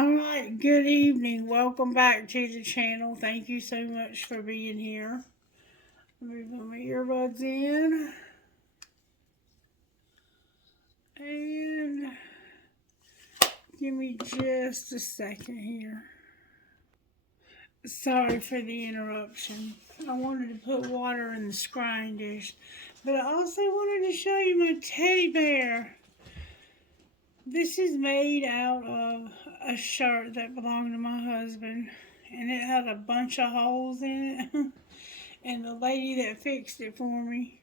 Alright, good evening. Welcome back to the channel. Thank you so much for being here. Let me put my earbuds in. And give me just a second here. Sorry for the interruption. I wanted to put water in the scrying dish, but I also wanted to show you my teddy bear. This is made out of a shirt that belonged to my husband, and it had a bunch of holes in it. And the lady that fixed it for me,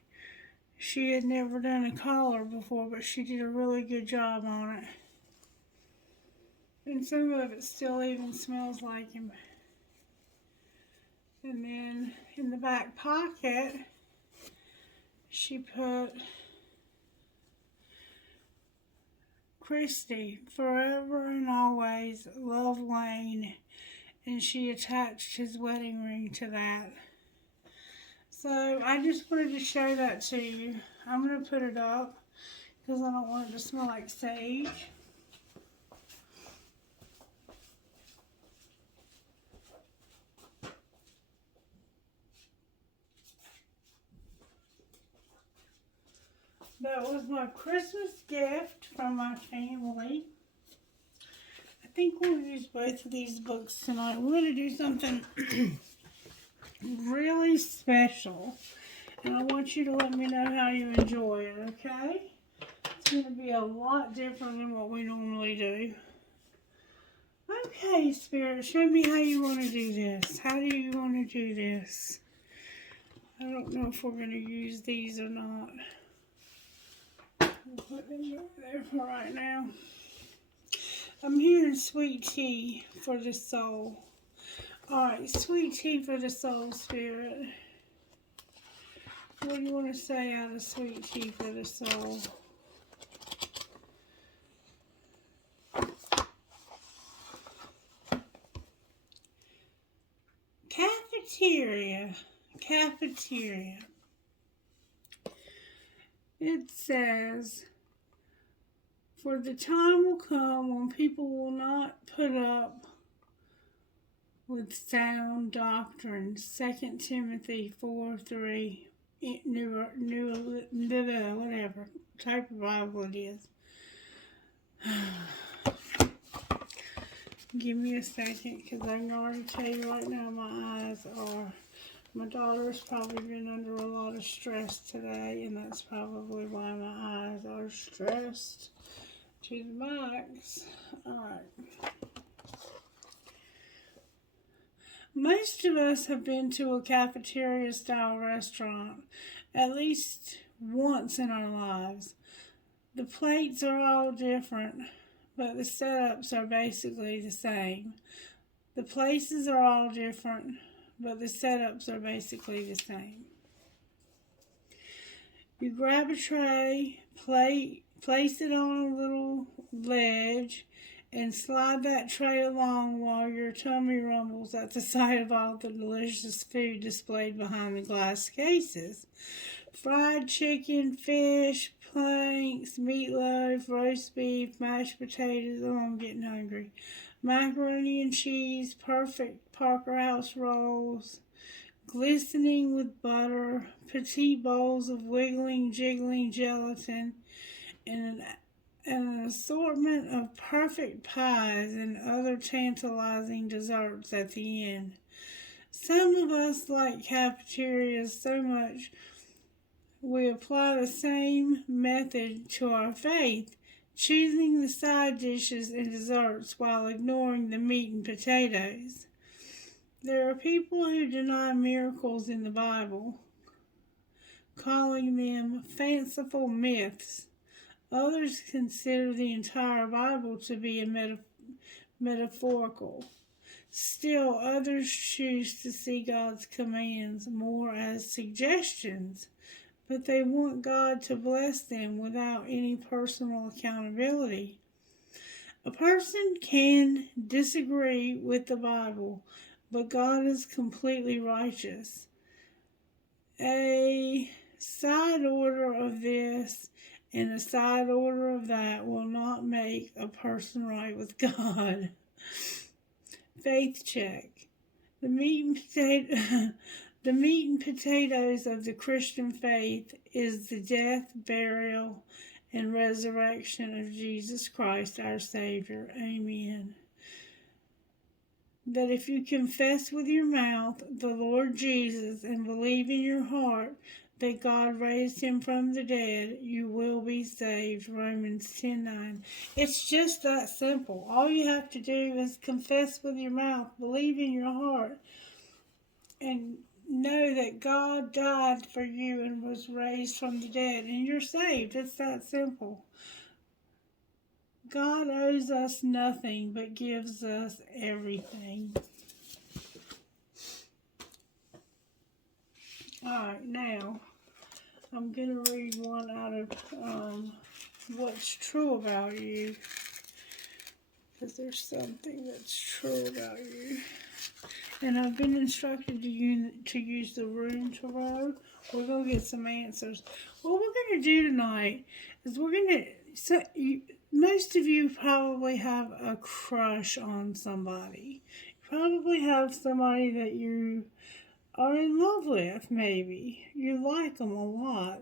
she had never done a collar before, but she did a really good job on it. And some of it still even smells like him. And then in the back pocket, she put Christy, forever and always, Love Lane, and she attached his wedding ring to that. So I just wanted to show that to you. I'm going to put it up because I don't want it to smell like sage. That was my Christmas gift from my family. I think we'll use both of these books tonight. We're going to do something really special. And I want you to let me know how you enjoy it, okay? It's going to be a lot different than what we normally do. Okay, Spirit, show me how you want to do this. How do you want to do this? I don't know if we're going to use these or not. I'll put them over there for right now. I'm hearing sweet tea for the soul. Alright, sweet tea for the soul, Spirit. What do you want to say out of sweet tea for the soul? Cafeteria. Cafeteria. It says, for the time will come when people will not put up with sound doctrine. 2 Timothy 4:3. Whatever type of Bible it is. Give me a second, because I can already tell you right now my daughter's probably been under a lot of stress today, and that's probably why my eyes are stressed to the max. Alright. Most of us have been to a cafeteria style restaurant at least once in our lives. The plates are all different, but the setups are basically the same. The places are all different, but the setups are basically the same. You grab a tray, place it on a little ledge, and slide that tray along while your tummy rumbles at the sight of all the delicious food displayed behind the glass cases. Fried chicken, fish, planks, meatloaf, roast beef, mashed potatoes. Oh, I'm getting hungry. Macaroni and cheese, perfect Parker House rolls, glistening with butter, petite bowls of wiggling, jiggling gelatin, and an assortment of perfect pies and other tantalizing desserts at the end. Some of us like cafeterias so much we apply the same method to our faith, choosing the side dishes and desserts while ignoring the meat and potatoes. There are people who deny miracles in the Bible, calling them fanciful myths. Others consider the entire Bible to be metaphorical. Still, others choose to see God's commands more as suggestions, but they want God to bless them without any personal accountability. A person can disagree with the Bible, but God is completely righteous. A side order of this and a side order of that will not make a person right with God. Faith check. The meat and potato, the meat and potatoes of the Christian faith is the death, burial, and resurrection of Jesus Christ, our Savior. Amen. That if you confess with your mouth the Lord Jesus and believe in your heart that God raised him from the dead, you will be saved. Romans 10:9. It's just that simple. All you have to do is confess with your mouth, believe in your heart, and know that God died for you and was raised from the dead, and you're saved. It's that simple. God owes us nothing but gives us everything. Alright, now I'm going to read one out of What's True About You, because there's something that's true about you. And I've been instructed to use the Rune Tarot. We're going to get some answers. What we're going to do tonight is we're going to... most of you probably have a crush on somebody. You probably have somebody that you are in love with, maybe. You like them a lot.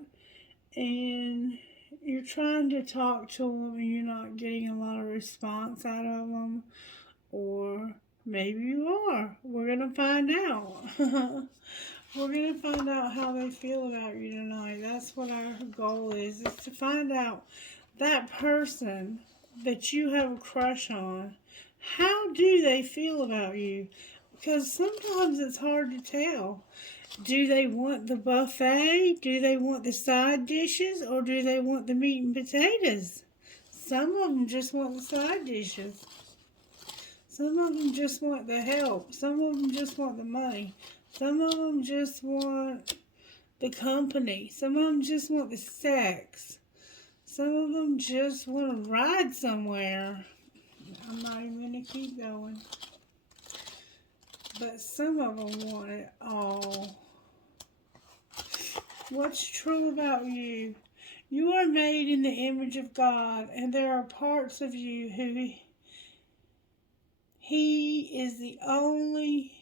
And you're trying to talk to them and you're not getting a lot of response out of them. Or maybe you are. We're going to find out. We're going to find out how they feel about you tonight. That's what our goal is to find out that person that you have a crush on. How do they feel about you? Because sometimes it's hard to tell. Do they want the buffet? Do they want the side dishes? Or do they want the meat and potatoes? Some of them just want the side dishes. Some of them just want the help. Some of them just want the money. Some of them just want the company. Some of them just want the sex. Some of them just want to ride somewhere. I'm not even going to keep going. But some of them want it all. What's true about you? You are made in the image of God, and there are parts of you who He is the only...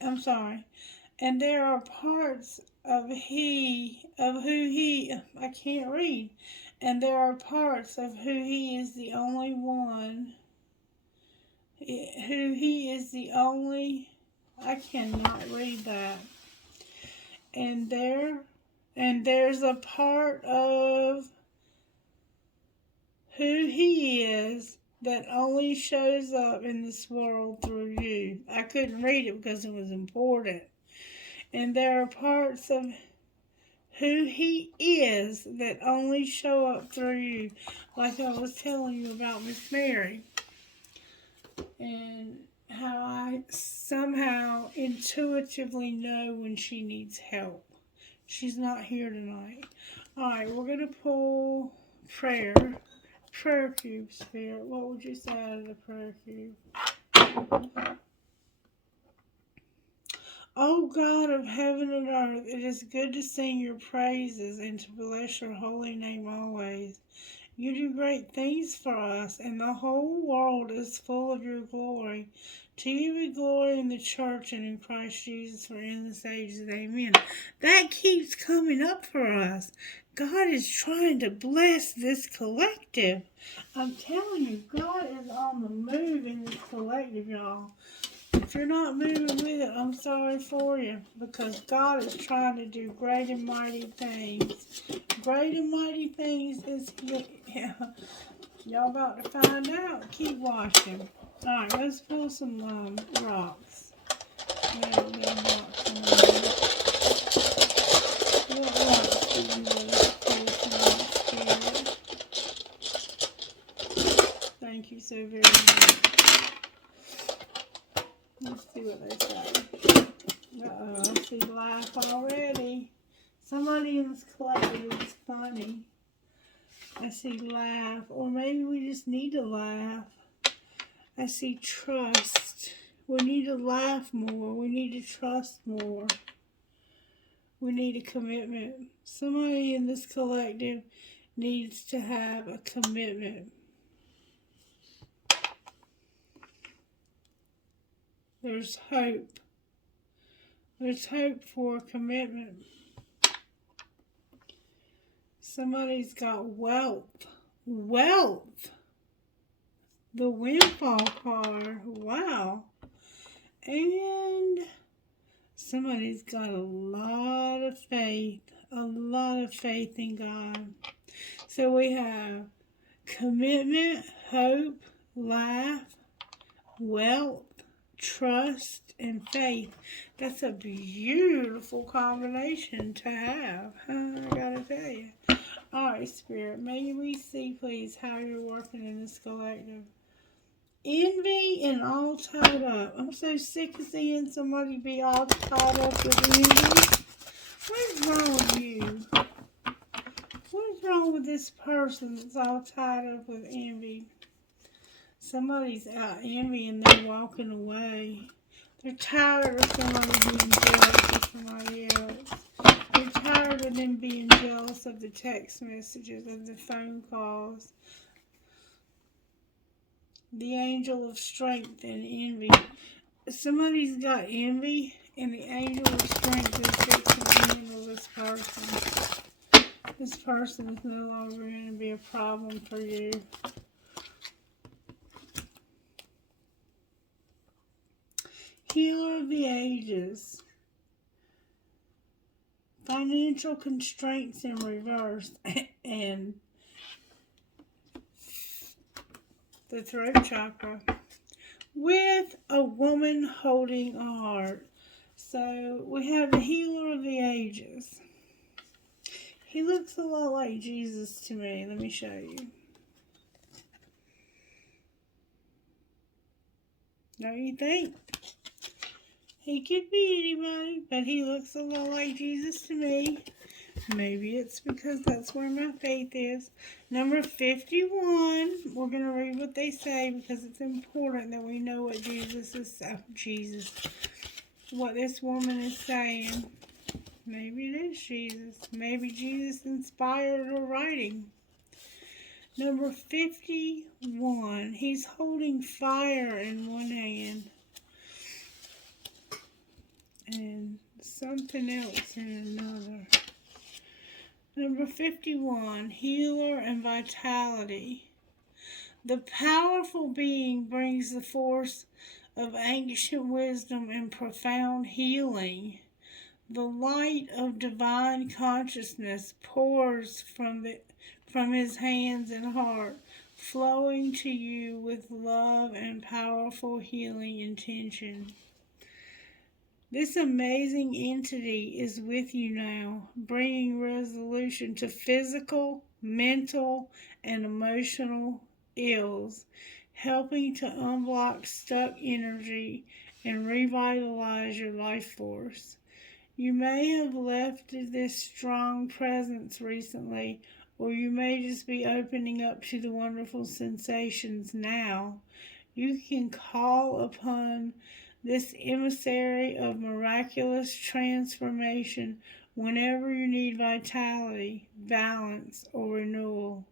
And there are parts of who He... I can't read. And there are parts of who He is the only one... Who He is the only... I cannot read that. And there's a part of who He is that only shows up in this world through you. I couldn't read it because it was important. And there are parts of who He is that only show up through you. Like I was telling you about Miss Mary. And how I somehow intuitively know when she needs help. She's not here tonight. Alright, we're going to pull prayer. Prayer cube, Spirit. What would you say out of the prayer cube? O God of heaven and earth, it is good to sing your praises and to bless your holy name always. You do great things for us, and the whole world is full of your glory. To you be glory in the church and in Christ Jesus for endless ages. Amen. That keeps coming up for us. God is trying to bless this collective. I'm telling you, God is on the move in this collective, y'all. If you're not moving with it, I'm sorry for you, because God is trying to do great and mighty things. Great and mighty things is y'all about to find out. Keep watching. Alright, let's pull some rocks. What rocks do you want to pull tonight, Spirit? Thank you so very much. Let's see what they say. Uh-oh, I see laugh already. Somebody in this collective is funny. I see laugh, or maybe we just need to laugh. I see trust. We need to laugh more. We need to trust more. We need a commitment. Somebody in this collective needs to have a commitment. There's hope. There's hope for commitment. Somebody's got wealth. Wealth. The windfall card. Wow. And somebody's got a lot of faith. A lot of faith in God. So we have commitment, hope, life, wealth, trust, and faith. That's a beautiful combination to have. I gotta tell you. Alright, Spirit, may we see, please, how you're working in this collective. Envy and all tied up. I'm so sick of seeing somebody be all tied up with envy. What's wrong with you? What's wrong with this person that's all tied up with envy? Somebody's out envying, they're walking away. They're tired of somebody being jealous of somebody else. They're tired of them being jealous of the text messages, of the phone calls. The angel of strength and envy. Somebody's got envy, and the angel of strength is fixing to handle this person. This person is no longer going to be a problem for you. Healer of the ages. Financial constraints in reverse. And the throat chakra. With a woman holding a heart. So we have the healer of the ages. He looks a lot like Jesus to me. Let me show you. Don't you think? He could be anybody, but he looks a lot like Jesus to me. Maybe it's because that's where my faith is. Number 51. We're going to read what they say because it's important that we know what what this woman is saying. Maybe it is Jesus. Maybe Jesus inspired her writing. Number 51. He's holding fire in one hand and something else in another. Number 51. Healer and vitality. The powerful being brings the force of ancient wisdom and profound healing. The light of divine consciousness pours from his hands and heart, flowing to you with love and powerful healing intention. This amazing entity is with you now, bringing resolution to physical, mental, and emotional ills, helping to unblock stuck energy and revitalize your life force. You may have left this strong presence recently, or you may just be opening up to the wonderful sensations now. You can call upon this emissary of miraculous transformation whenever you need vitality, balance, or renewal.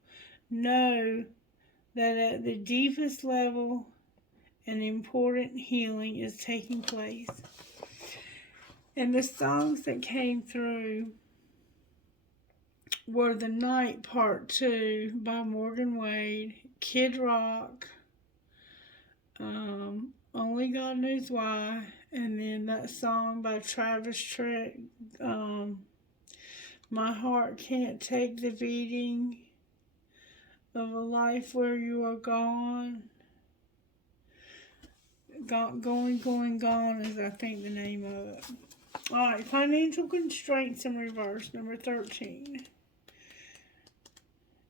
Know that at the deepest level, an important healing is taking place. And the songs that came through were The Night Part 2 by Morgan Wade, Kid Rock, Only God Knows Why, and then that song by Travis Tritt, My Heart Can't Take the Beating of a Life Where You Are Gone. Gone is, I think, the name of it. Alright, financial constraints in reverse, number 13.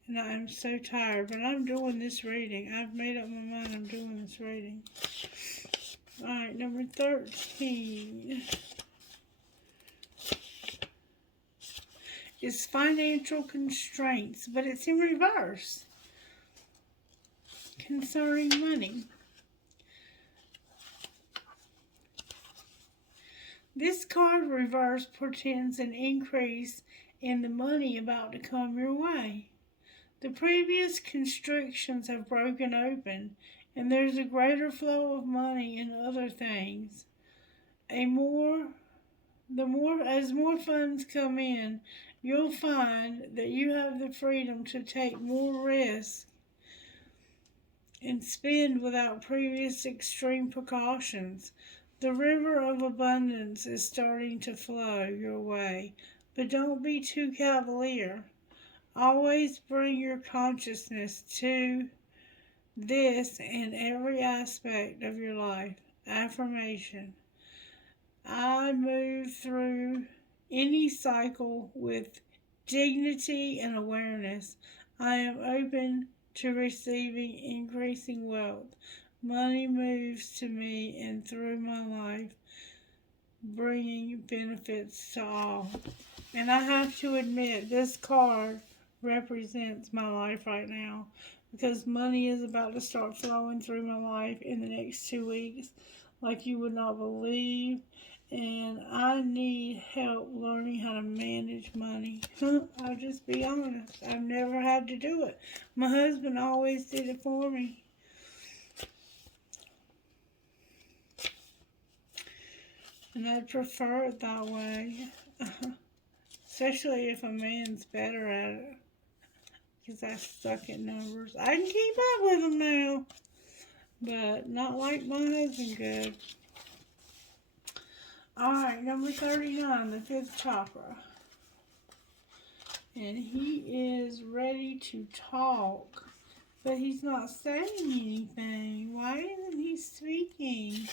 And I am so tired, but I'm doing this reading. I've made up my mind I'm doing this reading. Alright, number 13 is financial constraints, but it's in reverse concerning money. This card reverse portends an increase in the money about to come your way. The previous constrictions have broken open and there's a greater flow of money and other things. As more funds come in, you'll find that you have the freedom to take more risks and spend without previous extreme precautions. The river of abundance is starting to flow your way, but don't be too cavalier. Always bring your consciousness to this in every aspect of your life. Affirmation: I move through any cycle with dignity and awareness. I am open to receiving increasing wealth. Money moves to me and through my life, bringing benefits to all. And I have to admit, this card represents my life right now, because money is about to start flowing through my life in the next 2 weeks like you would not believe. And I need help learning how to manage money. I'll just be honest. I've never had to do it. My husband always did it for me. And I'd prefer it that way. Especially if a man's better at it. Because I suck at numbers. I can keep up with them now. But not like my husband could. Alright, number 39, the fifth chakra. And he is ready to talk, but he's not saying anything. Why isn't he speaking?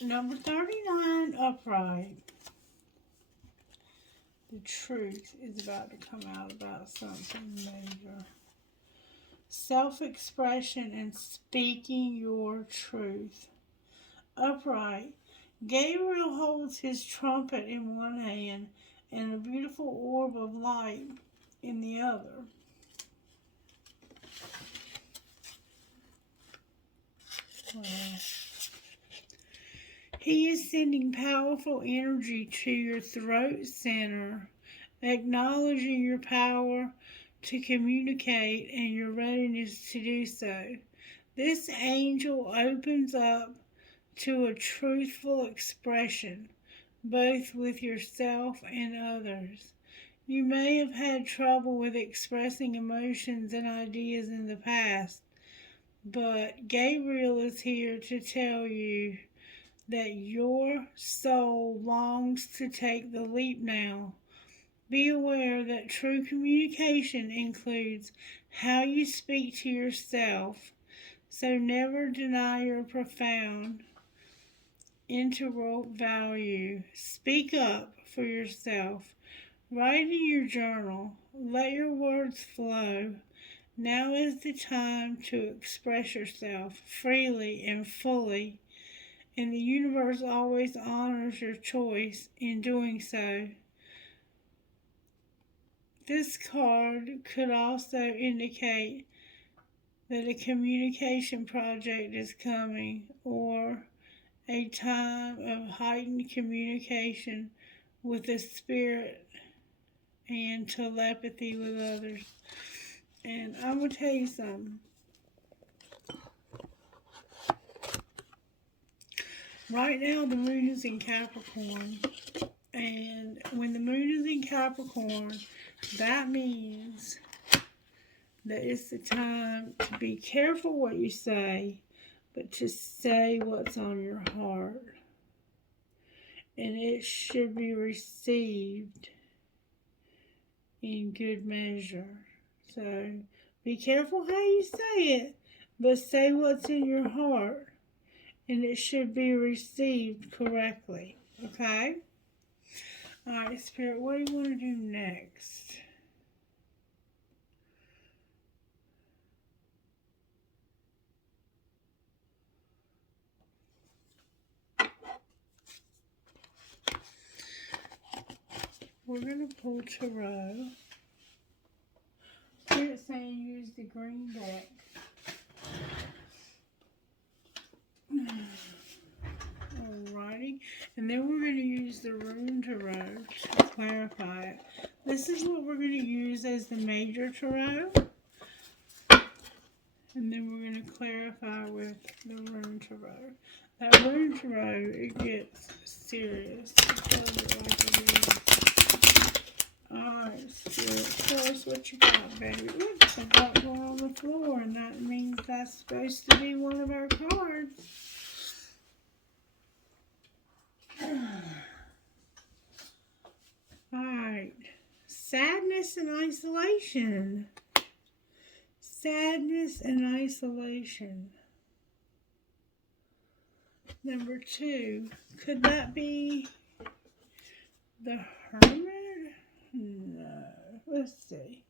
Number 39, upright. The truth is about to come out about something major. Self-expression and speaking your truth. Upright. Gabriel holds his trumpet in one hand and a beautiful orb of light in the other. Wow. He is sending powerful energy to your throat center, acknowledging your power to communicate and your readiness to do so. This angel opens up to a truthful expression, both with yourself and others. You may have had trouble with expressing emotions and ideas in the past, but Gabriel is here to tell you that your soul longs to take the leap now. Be aware that true communication includes how you speak to yourself, so never deny your profound, integral value. Speak up for yourself. Write in your journal. Let your words flow. Now is the time to express yourself freely and fully, and the universe always honors your choice in doing so. This card could also indicate that a communication project is coming, or a time of heightened communication with the spirit and telepathy with others. And I'm going to tell you something. Right now the moon is in Capricorn, and when the moon is in Capricorn, that means that it's the time to be careful what you say, but to say what's on your heart. And it should be received in good measure. So be careful how you say it, but say what's in your heart, and it should be received correctly. Okay? Alright, Spirit, what do you want to do next? We're going to pull Tarot. Spirit's saying use the green deck. Alrighty. And then we're going to use the Rune Tarot to clarify it. This is what we're going to use as the major tarot. That Moon tarot, it gets serious. It tells it like it is. Alright, Spirit, tell us what you got, baby. Look, I've got one on the floor, and that means that's supposed to be one of our cards. Alright. Sadness and isolation. Sadness and isolation. Number 2. Could that be the Hermit? No. Let's see.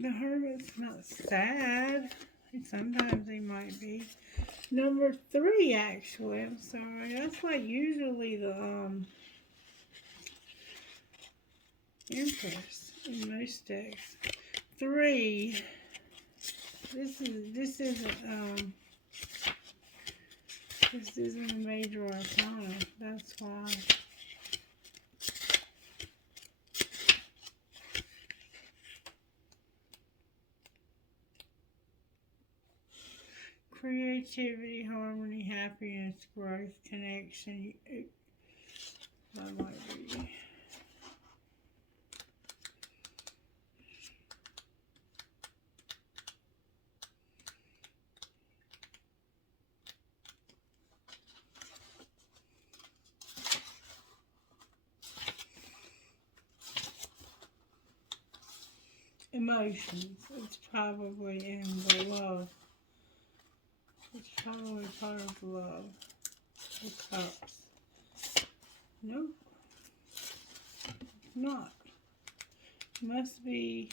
The Hermit's not sad. Sometimes he might be. Number 3, actually. I'm sorry. That's like usually the Empress in most decks. 3. This isn't a major arcana. That's why. Creativity, harmony, happiness, growth, connection. That might be. Emotions. It's probably in the love. It's probably part of love. The Cups. Nope. Not. It must be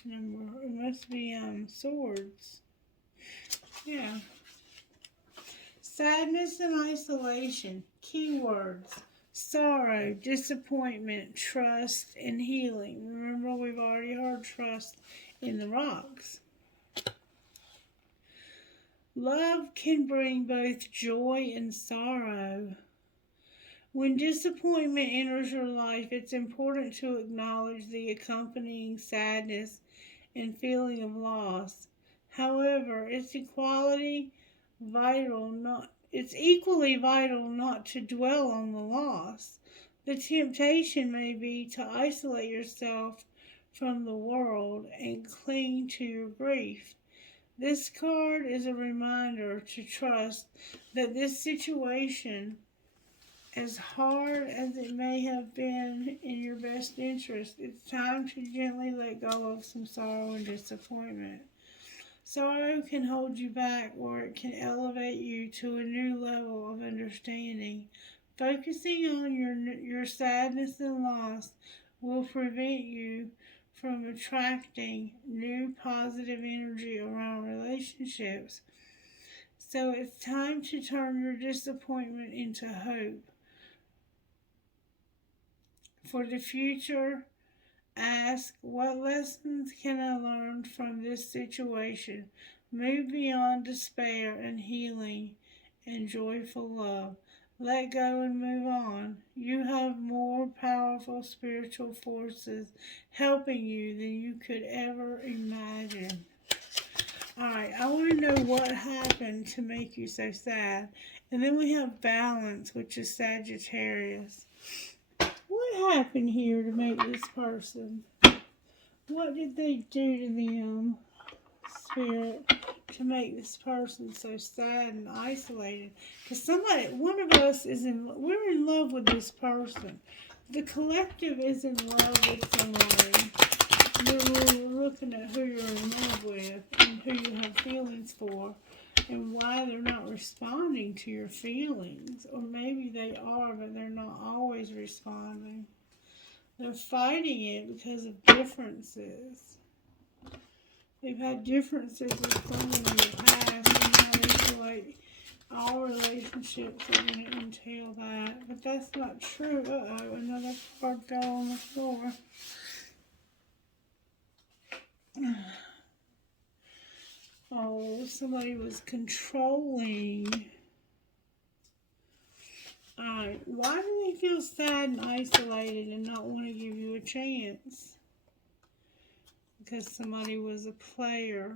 Swords. Yeah. Sadness and isolation. Keywords. Sorrow, disappointment, trust, and healing. Remember, we've already heard trust in the rocks. Love can bring both joy and sorrow. When disappointment enters your life, it's important to acknowledge the accompanying sadness and feeling of loss. However, it's equally vital not to dwell on the loss. The temptation may be to isolate yourself from the world and cling to your grief. This card is a reminder to trust that this situation, as hard as it may have been, in your best interest. It's time to gently let go of some sorrow and disappointment. Sorrow can hold you back, or it can elevate you to a new level of understanding. Focusing on your sadness and loss will prevent you from attracting new positive energy around relationships. So it's time to turn your disappointment into hope. For the future, ask, what lessons can I learn from this situation? Move beyond despair and healing and joyful love. Let go and move on. You have more powerful spiritual forces helping you than you could ever imagine. Alright, I want to know what happened to make you so sad. And then we have Balance, which is Sagittarius. What happened here to make this person? What did they do to them, Spirit, to make this person so sad and isolated? Because one of us we're in love with this person. The collective is in love with somebody. Then we're looking at who you're in love with and who you have feelings for, and why they're not responding to your feelings. Or maybe they are, but they're not always responding. They're fighting it because of differences. They've had differences with someone in the past, and now they feel like all relationships are going to entail that. But that's not true. Uh-oh, another card fell on the floor. Oh, somebody was controlling. Alright, why do they feel sad and isolated and not want to give you a chance? Because somebody was a player.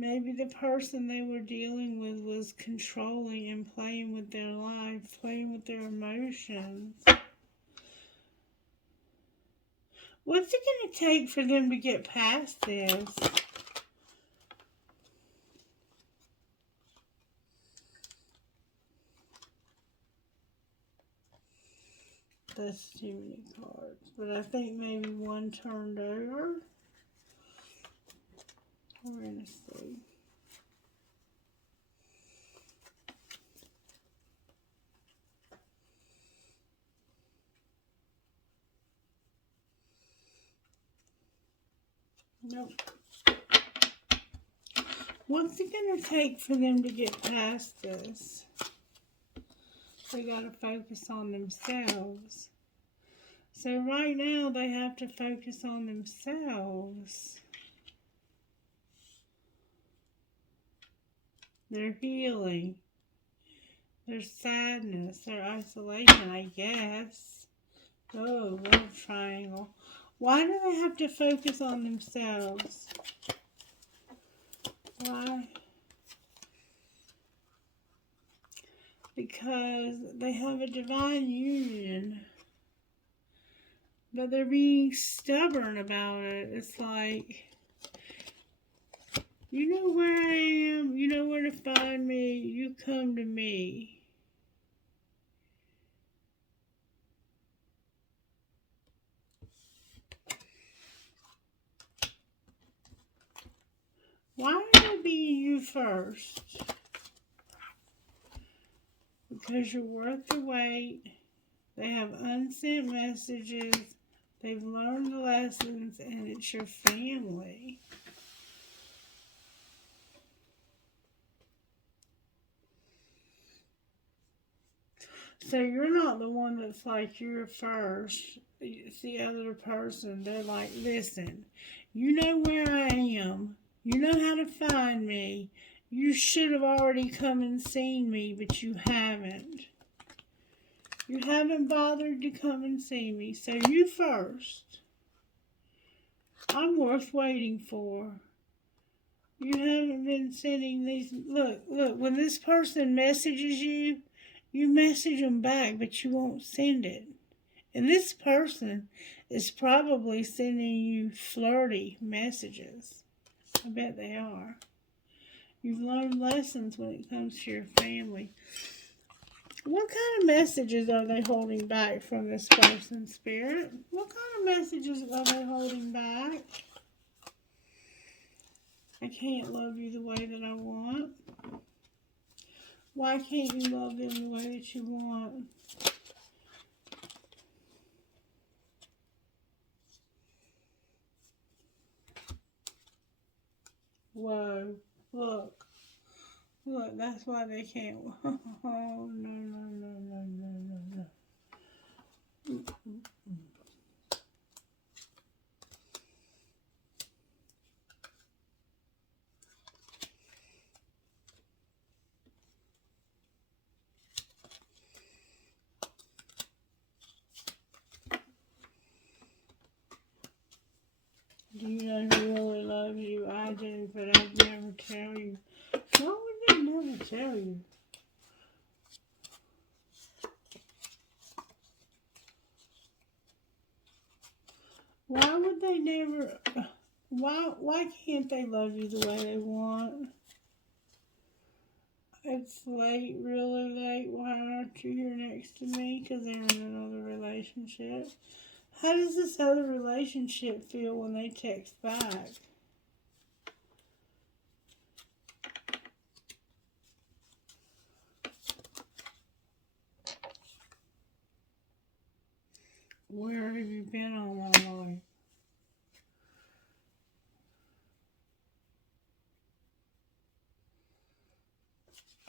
Maybe the person they were dealing with was controlling and playing with their life, playing with their emotions. What's it going to take for them to get past this? That's too many cards. But I think maybe one turned over. We're going to see. Nope. What's it going to take for them to get past this? They got to focus on themselves. So right now they have to focus on themselves. Their healing. Their sadness. Their isolation, I guess. Oh, love triangle. Why do they have to focus on themselves? Why? Because they have a divine union, but they're being stubborn about it. It's like, you know where I am, you know where to find me, you come to me. Why are they being you first? Because you're worth the wait. They have unsent messages. They've learned the lessons, and it's your family. So you're not the one that's like you're first. It's the other person. They're like, listen, you know where I am. You know how to find me. You should have already come and seen me, but you haven't. You haven't bothered to come and see me. So you first. I'm worth waiting for. You haven't been sending these. Look, when this person messages you, you message them back, but you won't send it. And this person is probably sending you flirty messages. I bet they are. You've learned lessons when it comes to your family. What kind of messages are they holding back from this person, Spirit? What kind of messages are they holding back? I can't love you the way that I want. Why can't you love them the way that you want? Whoa, look, that's why they can't. Oh, no. Do you know who really loves you? I do, but I'd never tell you. Why would they never tell you? Why would they never? Why can't they love you the way they want? It's late, really late. Why aren't you here next to me? Because they're in another relationship. How does this other relationship feel when they text back? Where have you been all my life?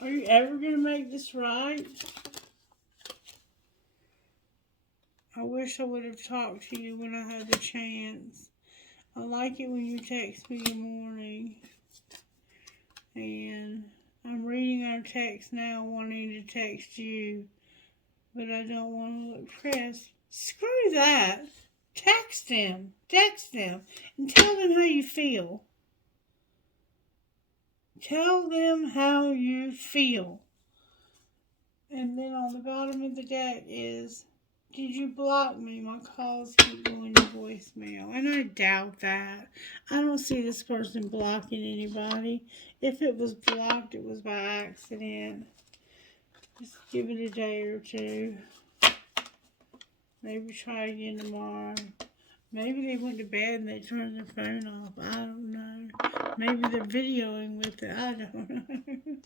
Are you ever going to make this right? I wish I would have talked to you when I had the chance. I like it when you text me in the morning. And I'm reading our text now, wanting to text you. But I don't want to look pressed. Screw that. Text them. And tell them how you feel. Tell them how you feel. And then on the bottom of the deck is, did you block me? My calls keep going to voicemail. And I doubt that. I don't see this person blocking anybody. If it was blocked, it was by accident. Just give it a day or two. Maybe try again tomorrow. Maybe they went to bed and they turned their phone off. I don't know. Maybe they're videoing with it. I don't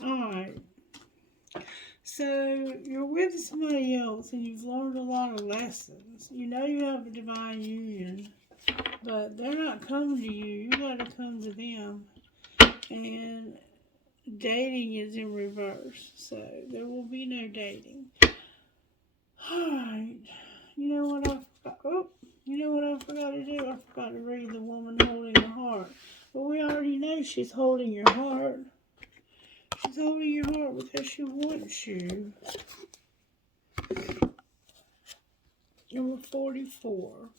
know. Alright. So, you're with somebody else and you've learned a lot of lessons. You know you have a divine union, but they're not coming to you. You got to come to them. And dating is in reverse, so there will be no dating. Alright. You know what I forgot? Oh, you know what I forgot to do? I forgot to read the woman holding the heart. But we already know she's holding your heart. She's holding your heart because she wants you. Number 44.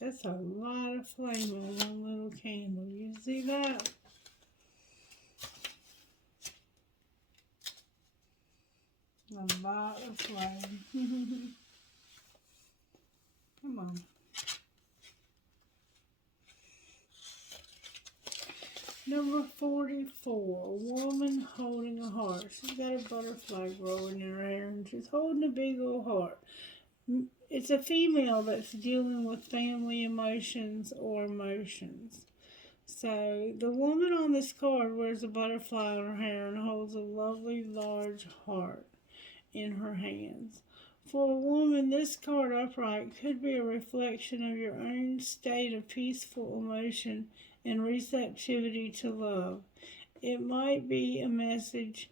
That's a lot of flame on one little candle. You see that? A lot of flame. Come on. Number 44, woman holding a heart. She's got a butterfly growing in her hair and she's holding a big old heart. It's a female that's dealing with family emotions or emotions. So the woman on this card wears a butterfly in her hair and holds a lovely large heart in her hands. For a woman, this card upright could be a reflection of your own state of peaceful emotion and receptivity to love. It might be a message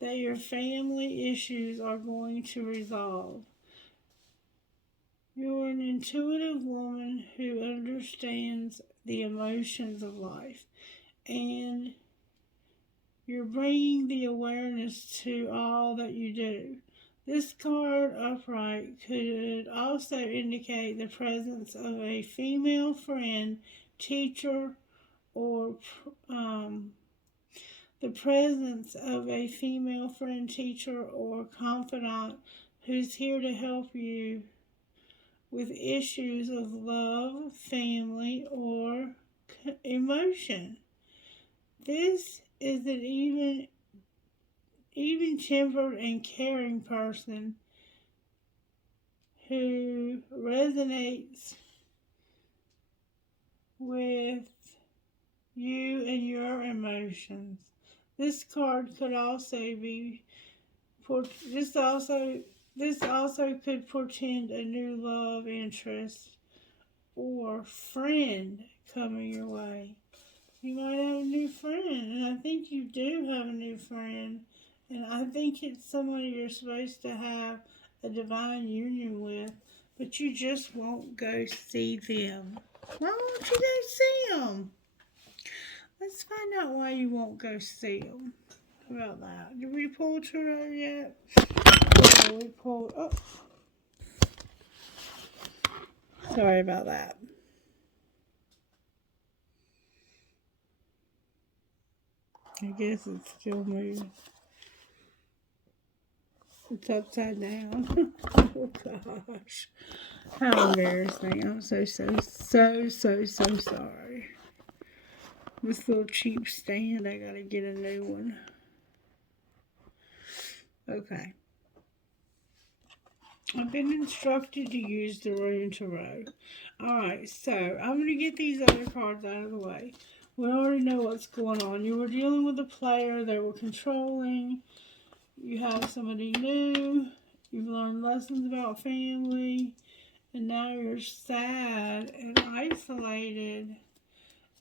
that your family issues are going to resolve. You're an intuitive woman who understands the emotions of life, and you're bringing the awareness to all that you do. This card upright could also indicate the presence of a female friend, teacher, or the presence of a female friend, teacher, or confidant who's here to help you with issues of love, family, or emotion. This is an even-tempered and caring person who resonates with you and your emotions. This card could also be this also could portend a new love interest or friend coming your way. You might have a new friend, and I think you do have a new friend, and I think it's somebody you're supposed to have a divine union with, but you just won't go see them. Why won't you go see them? Let's find out why you won't go see them. How about that? Did we pull tarot yet? Yeah, we pulled. Oh, sorry about that. I guess it's still moving. It's upside down. Oh gosh. How embarrassing. I'm so sorry. This little cheap stand, I gotta get a new one. Okay. I've been instructed to use the Rune Tarot. Alright, so I'm going to get these other cards out of the way. We already know what's going on. You were dealing with a player. They were controlling. You have somebody new. You've learned lessons about family. And now you're sad and isolated.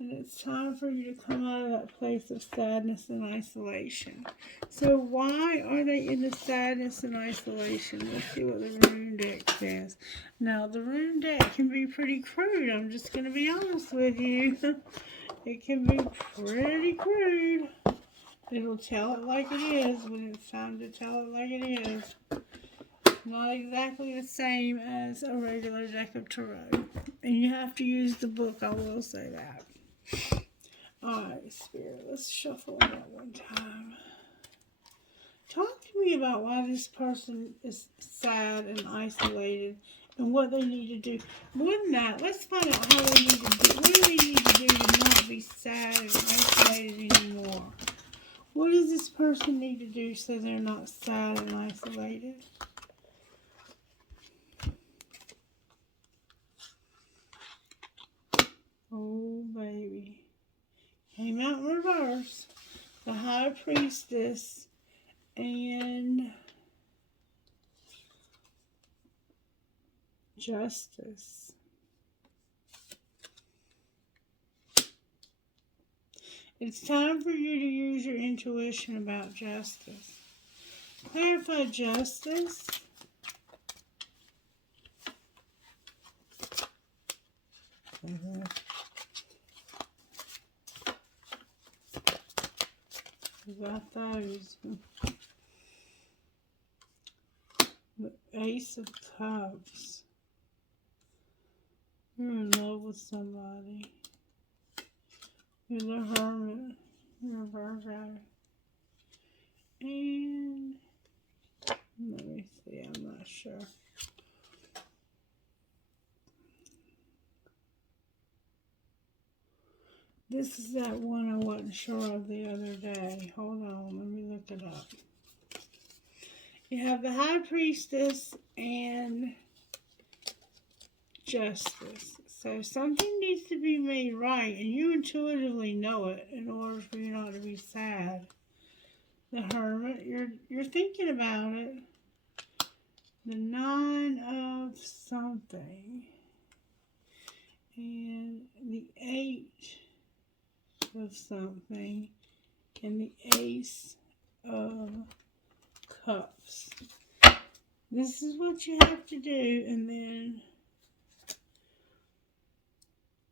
And it's time for you to come out of that place of sadness and isolation. So why are they in the sadness and isolation? Let's see what the Rune deck says. Now, the Rune deck can be pretty crude. I'm just going to be honest with you. It can be pretty crude. It'll tell it like it is when it's time to tell it like it is. Not exactly the same as a regular deck of tarot. And you have to use the book, I will say that. Alright, Spirit, let's shuffle that one time. Talk to me about why this person is sad and isolated and what they need to do. More than that, let's find out how they need to do. What do they need to do to not be sad and isolated anymore? What does this person need to do so they're not sad and isolated? Oh, baby. Came out in reverse. The High Priestess and Justice. It's time for you to use your intuition about justice. Clarify justice. Got those. The Ace of Cups. You're in love with somebody. You're the Hermit. You're a Virgo. And let me see, I'm not sure. This is that one I wasn't sure of the other day. Hold on, let me look it up. You have the High Priestess and Justice. So something needs to be made right, and you intuitively know it in order for you not to be sad. The Hermit, you're thinking about it. The Nine of something. And the Eight of something. And the Ace of Cups. This is what you have to do, and then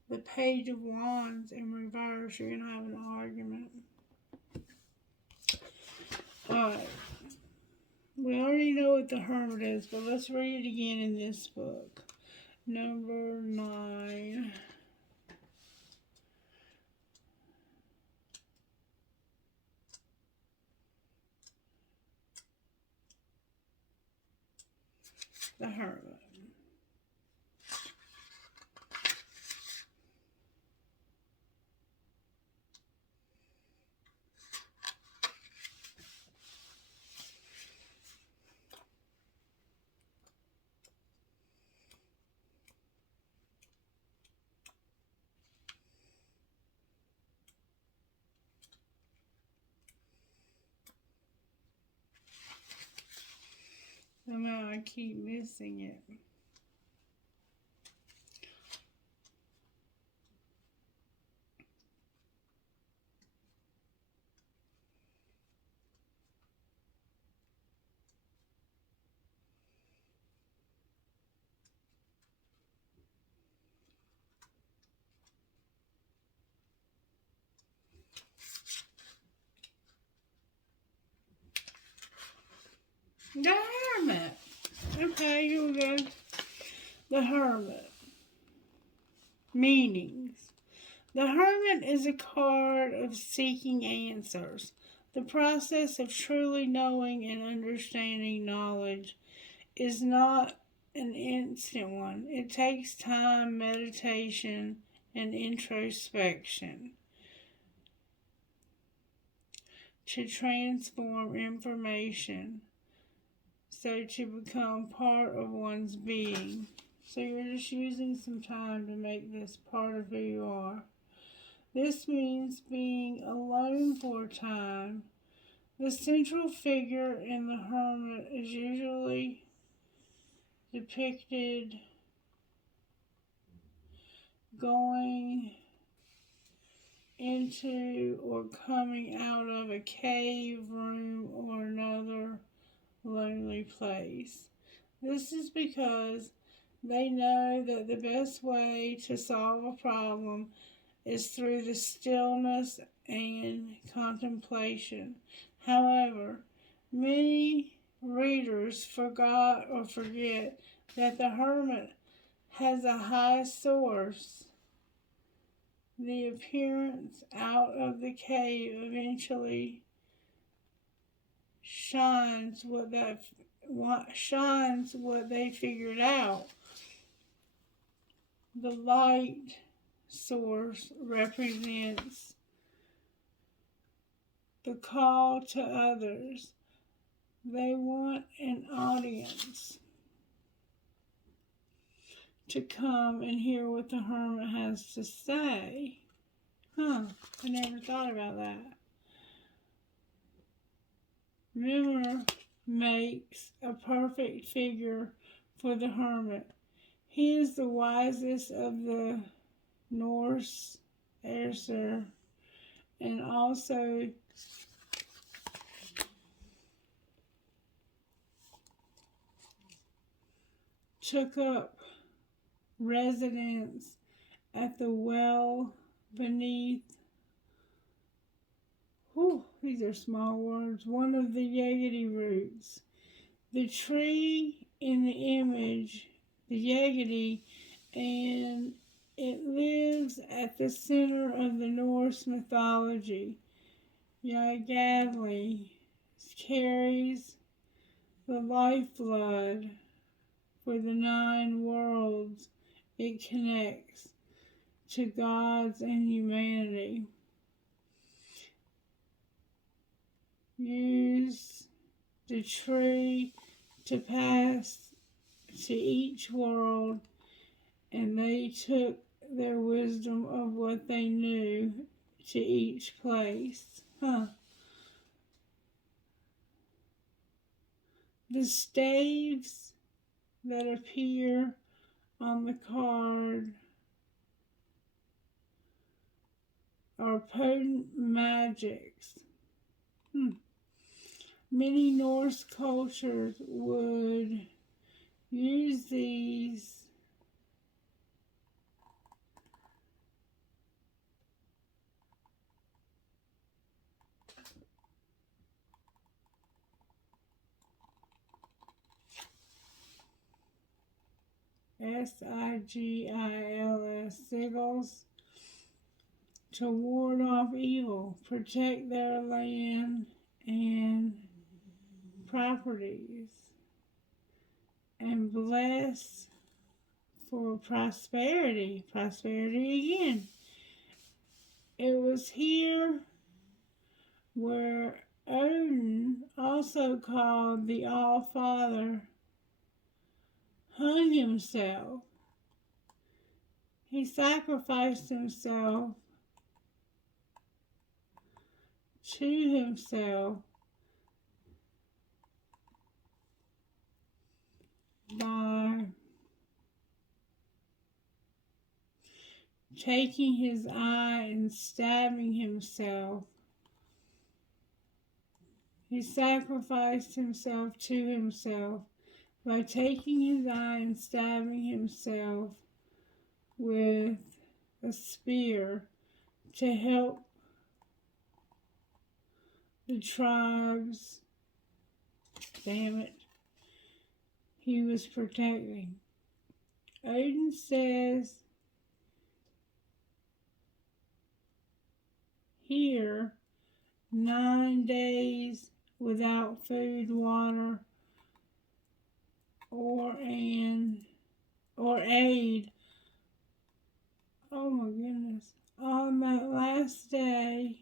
the Page of Wands in reverse, you're going to have an argument. Alright. We already know what the Hermit is, but let's read it again in this book. Number 9. The Hermit. Somehow I keep missing it. The Hermit. Okay, here we go. The Hermit. Meanings. The Hermit is a card of seeking answers. The process of truly knowing and understanding knowledge is not an instant one. It takes time, meditation, and introspection to transform information, so to become part of one's being. So you're just using some time to make this part of who you are. This means being alone for a time. The central figure in the Hermit is usually depicted going into or coming out of a cave, room, or another lonely place. This is because they know that the best way to solve a problem is through the stillness and contemplation. However, many readers forgot or forget that the hermit has a high source. The appearance out of the cave eventually shines what they figured out. The light source represents the call to others. They want an audience to come and hear what the hermit has to say. I never thought about that. Rimmer makes a perfect figure for the hermit. He is the wisest of the Norse Aesir, and also took up residence at the well beneath, these are small words, one of the Yegedi roots. The tree in the image, the Yegedi, and it lives at the center of the Norse mythology. Ygadli carries the lifeblood for the 9 worlds it connects to gods and humanity. Use the tree to pass to each world, and they took their wisdom of what they knew to each place. The staves that appear on the card are potent magics. Many Norse cultures would use these sigils to ward off evil, protect their land and properties, and bless for prosperity. Prosperity again. It was here where Odin, also called the All-Father, hung himself. He sacrificed himself to himself by taking his eye and stabbing himself. He sacrificed himself to himself by taking his eye and stabbing himself with a spear to help the tribes, he was protecting. Odin says here 9 days without food, water, or aid. Oh my goodness. On that last day,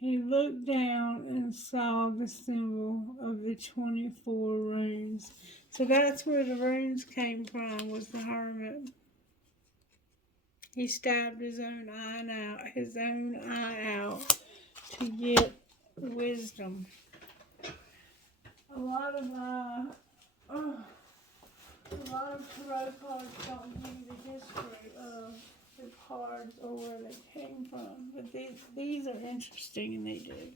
he looked down and saw the symbol of the 24 runes. So that's where the runes came from, was the hermit. He stabbed his own eye out to get wisdom. A lot of tarot cards don't give you the history of the cards or where they came from, but these are interesting, and they do.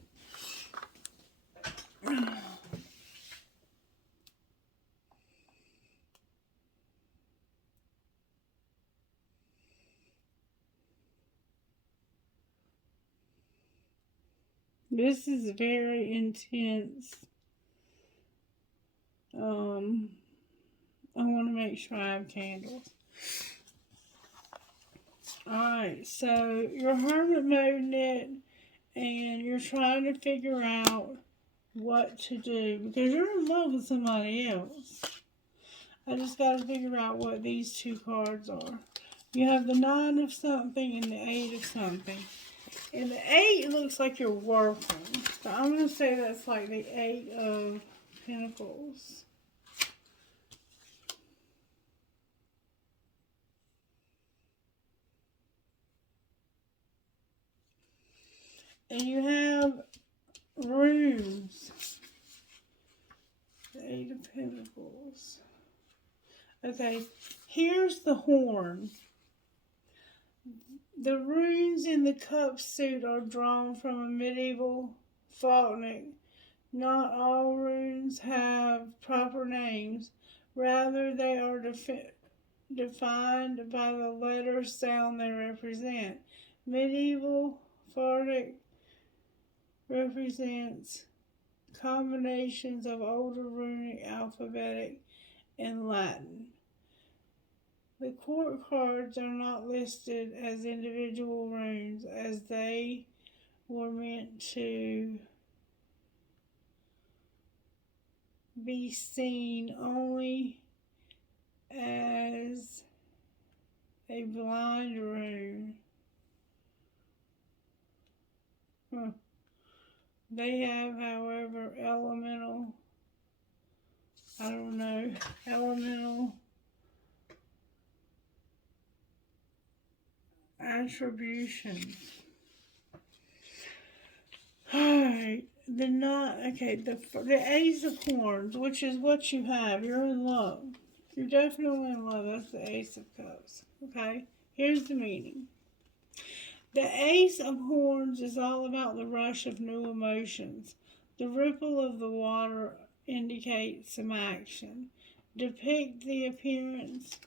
This is very intense. Um, I want to make sure I have candles. Alright, so you're hermit mode it, and you're trying to figure out what to do because you're in love with somebody else. I just got to figure out what these two cards are. You have the 9 of something and the 8 of something. And the 8 looks like you're working. So I'm going to say that's like the 8 of Pentacles. And you have runes. The 8 of Pentacles. Okay, here's the horn. The runes in the cup suit are drawn from a medieval Falknic. Not all runes have proper names. Rather, they are defined by the letter sound they represent. Medieval Falknic represents combinations of older runic alphabetic and Latin. The court cards are not listed as individual runes as they were meant to be seen only as a blind rune. They have, however, elemental attributions. Alright, the Ace of Horns, which is what you have. You're in love. You're definitely in love. That's the Ace of Cups. Okay, here's the meaning. The Ace of Horns is all about the rush of new emotions. The ripple of the water indicates some action. Depict the appearance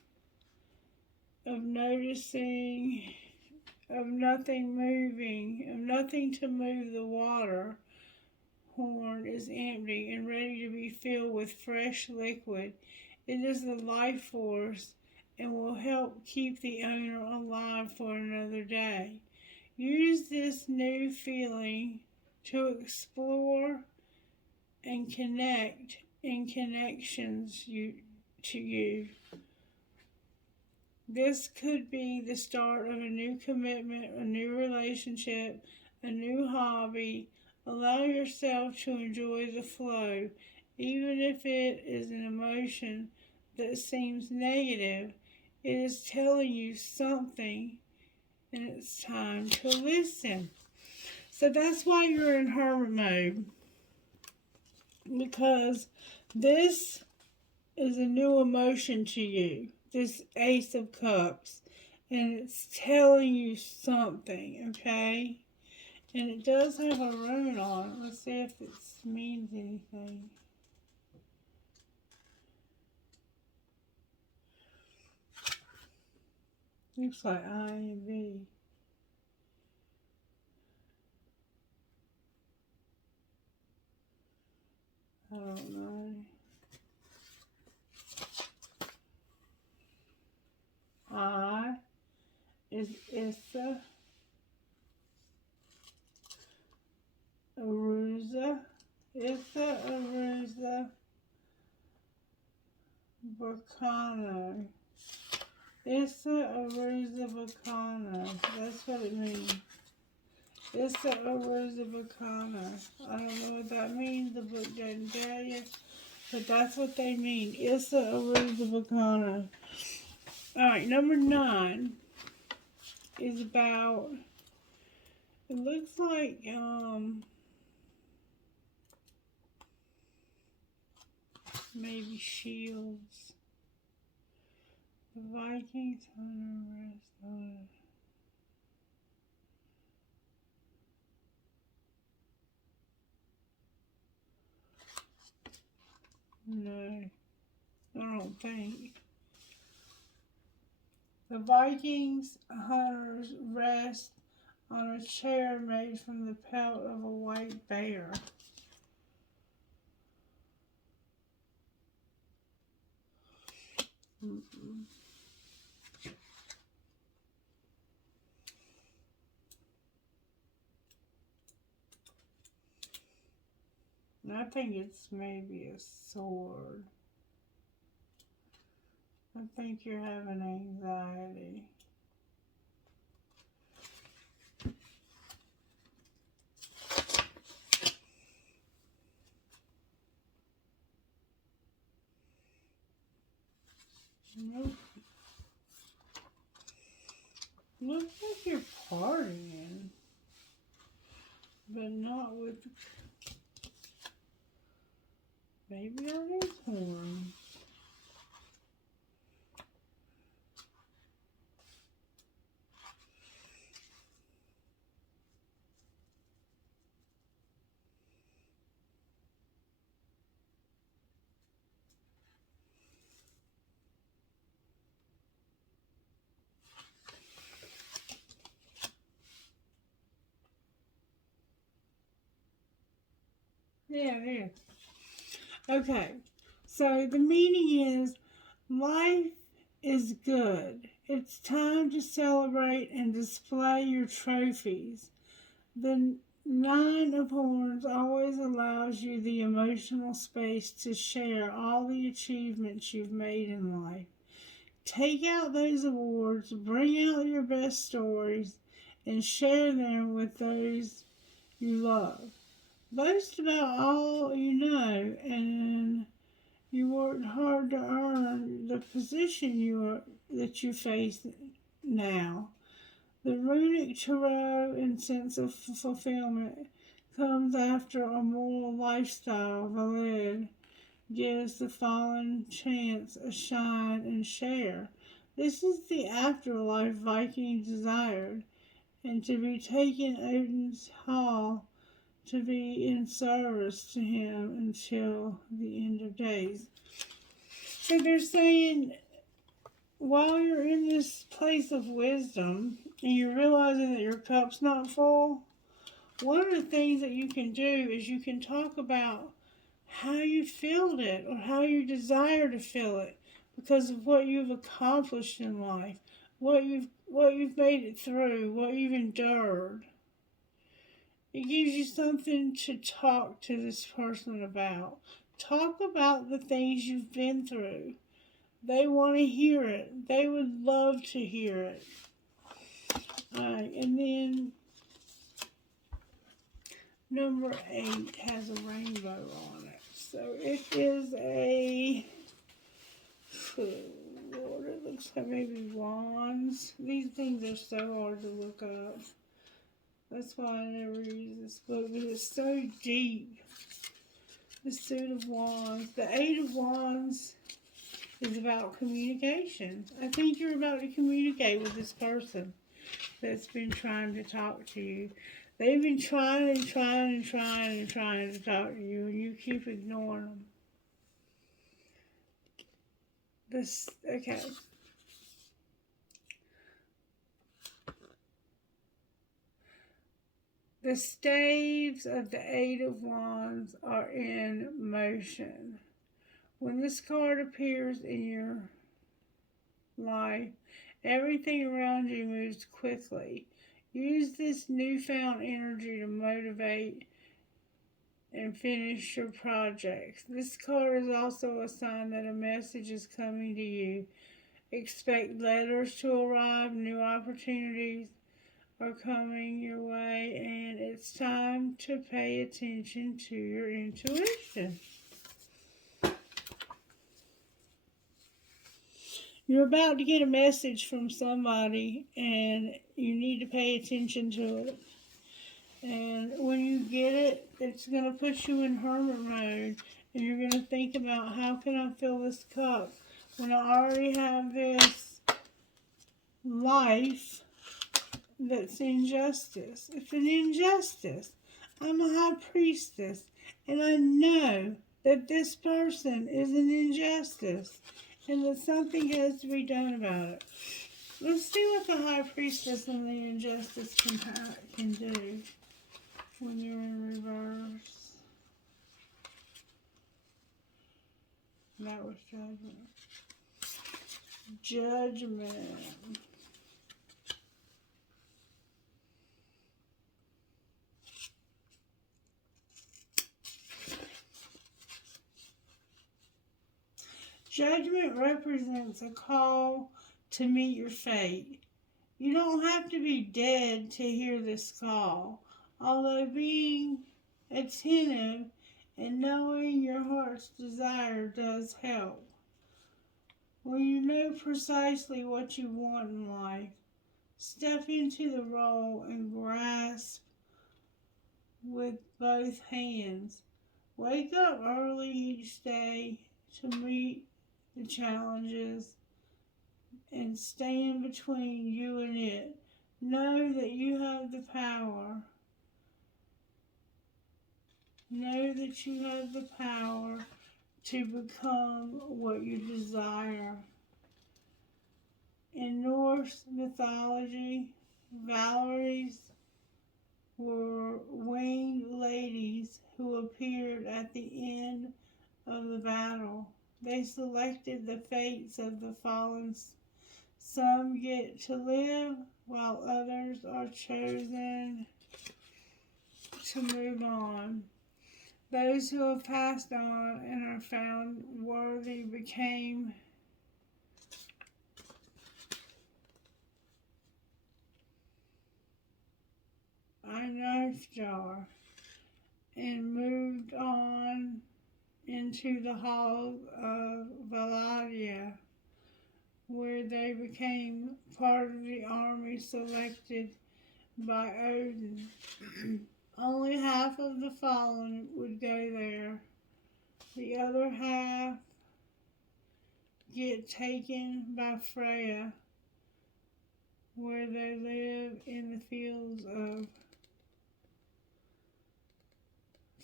of noticing, of nothing moving, of nothing to move. The water horn is empty and ready to be filled with fresh liquid. It is the life force and will help keep the owner alive for another day. Use this new feeling to explore and connect in connections to you. This could be the start of a new commitment, a new relationship, a new hobby. Allow yourself to enjoy the flow, even if it is an emotion that seems negative. It is telling you something, and it's time to listen. So that's why you're in hermit mode, because this is a new emotion to you, this Ace of Cups, and it's telling you something, okay? And it does have a rune on it. Let's see if it means anything. Looks like I and B. I don't know. I is Issa, Arusa, Issa, Arusa, Bacano. Issa, Arusa, Bacano. That's what it means. Issa, Arusa, Bacano. I don't know what that means. The book doesn't tell you. But that's what they mean. Issa, Arusa, Bacano. Alright, number 9 is about, it looks like, maybe shields. The Vikings hunter rest on. No, I don't think. The Vikings hunters rest on a chair made from the pelt of a white bear. Mm-mm. I think it's maybe a sword. I think you're having anxiety. Nope. Looks like you're partying, but not with. Maybe that is horns. Yeah, it is. Okay, so the meaning is life is good. It's time to celebrate and display your trophies. The Nine of Horns always allows you the emotional space to share all the achievements you've made in life. Take out those awards, bring out your best stories, and share them with those you love. Boast about all you know, and you worked hard to earn the position that you face now. The runic tarot and sense of fulfillment comes after a moral lifestyle. Valid gives the fallen chance a shine and share. This is the afterlife Viking desired, and to be taken Odin's hall to be in service to him until the end of days. So they're saying while you're in this place of wisdom and you're realizing that your cup's not full, one of the things that you can do is you can talk about how you filled it or how you desire to fill it because of what you've accomplished in life, what you've made it through, what you've endured. It gives you something to talk to this person about. Talk about the things you've been through. They want to hear it. They would love to hear it. Alright, and then number 8 has a rainbow on it. So it is a, oh Lord, it looks like maybe wands. These things are so hard to look up. That's why I never use this book, because it's so deep. The Suit of Wands. The Eight of Wands is about communication. I think you're about to communicate with this person that's been trying to talk to you. They've been trying and trying and trying and trying to talk to you, and you keep ignoring them. Okay. The staves of the Eight of Wands are in motion. When this card appears in your life, everything around you moves quickly. Use this newfound energy to motivate and finish your projects. This card is also a sign that a message is coming to you. Expect letters to arrive, new opportunities are coming your way, and it's time to pay attention to your intuition. You're about to get a message from somebody, and you need to pay attention to it. And when you get it, it's going to put you in hermit mode, and you're going to think about, how can I fill this cup when I already have this life that's injustice. It's an injustice. I'm a high priestess, and I know that this person is an injustice, and that something has to be done about it. Let's see what the high priestess and the injustice can do when you're in reverse. That was judgment. Judgment. Judgment represents a call to meet your fate. You don't have to be dead to hear this call, although being attentive and knowing your heart's desire does help. When you know precisely what you want in life, step into the role and grasp with both hands. Wake up early each day to meet the challenges and stand between you and it. Know that you have the power. Know that you have the power to become what you desire. In Norse mythology, Valkyries were winged ladies who appeared at the end of the battle. They selected the fates of the fallen. Some get to live, while others are chosen to move on. Those who have passed on and are found worthy became a knife jar and moved on into the halls of Valadia, where they became part of the army selected by Odin. Only half of the fallen would go there. The other half get taken by Freya, where they live in the fields of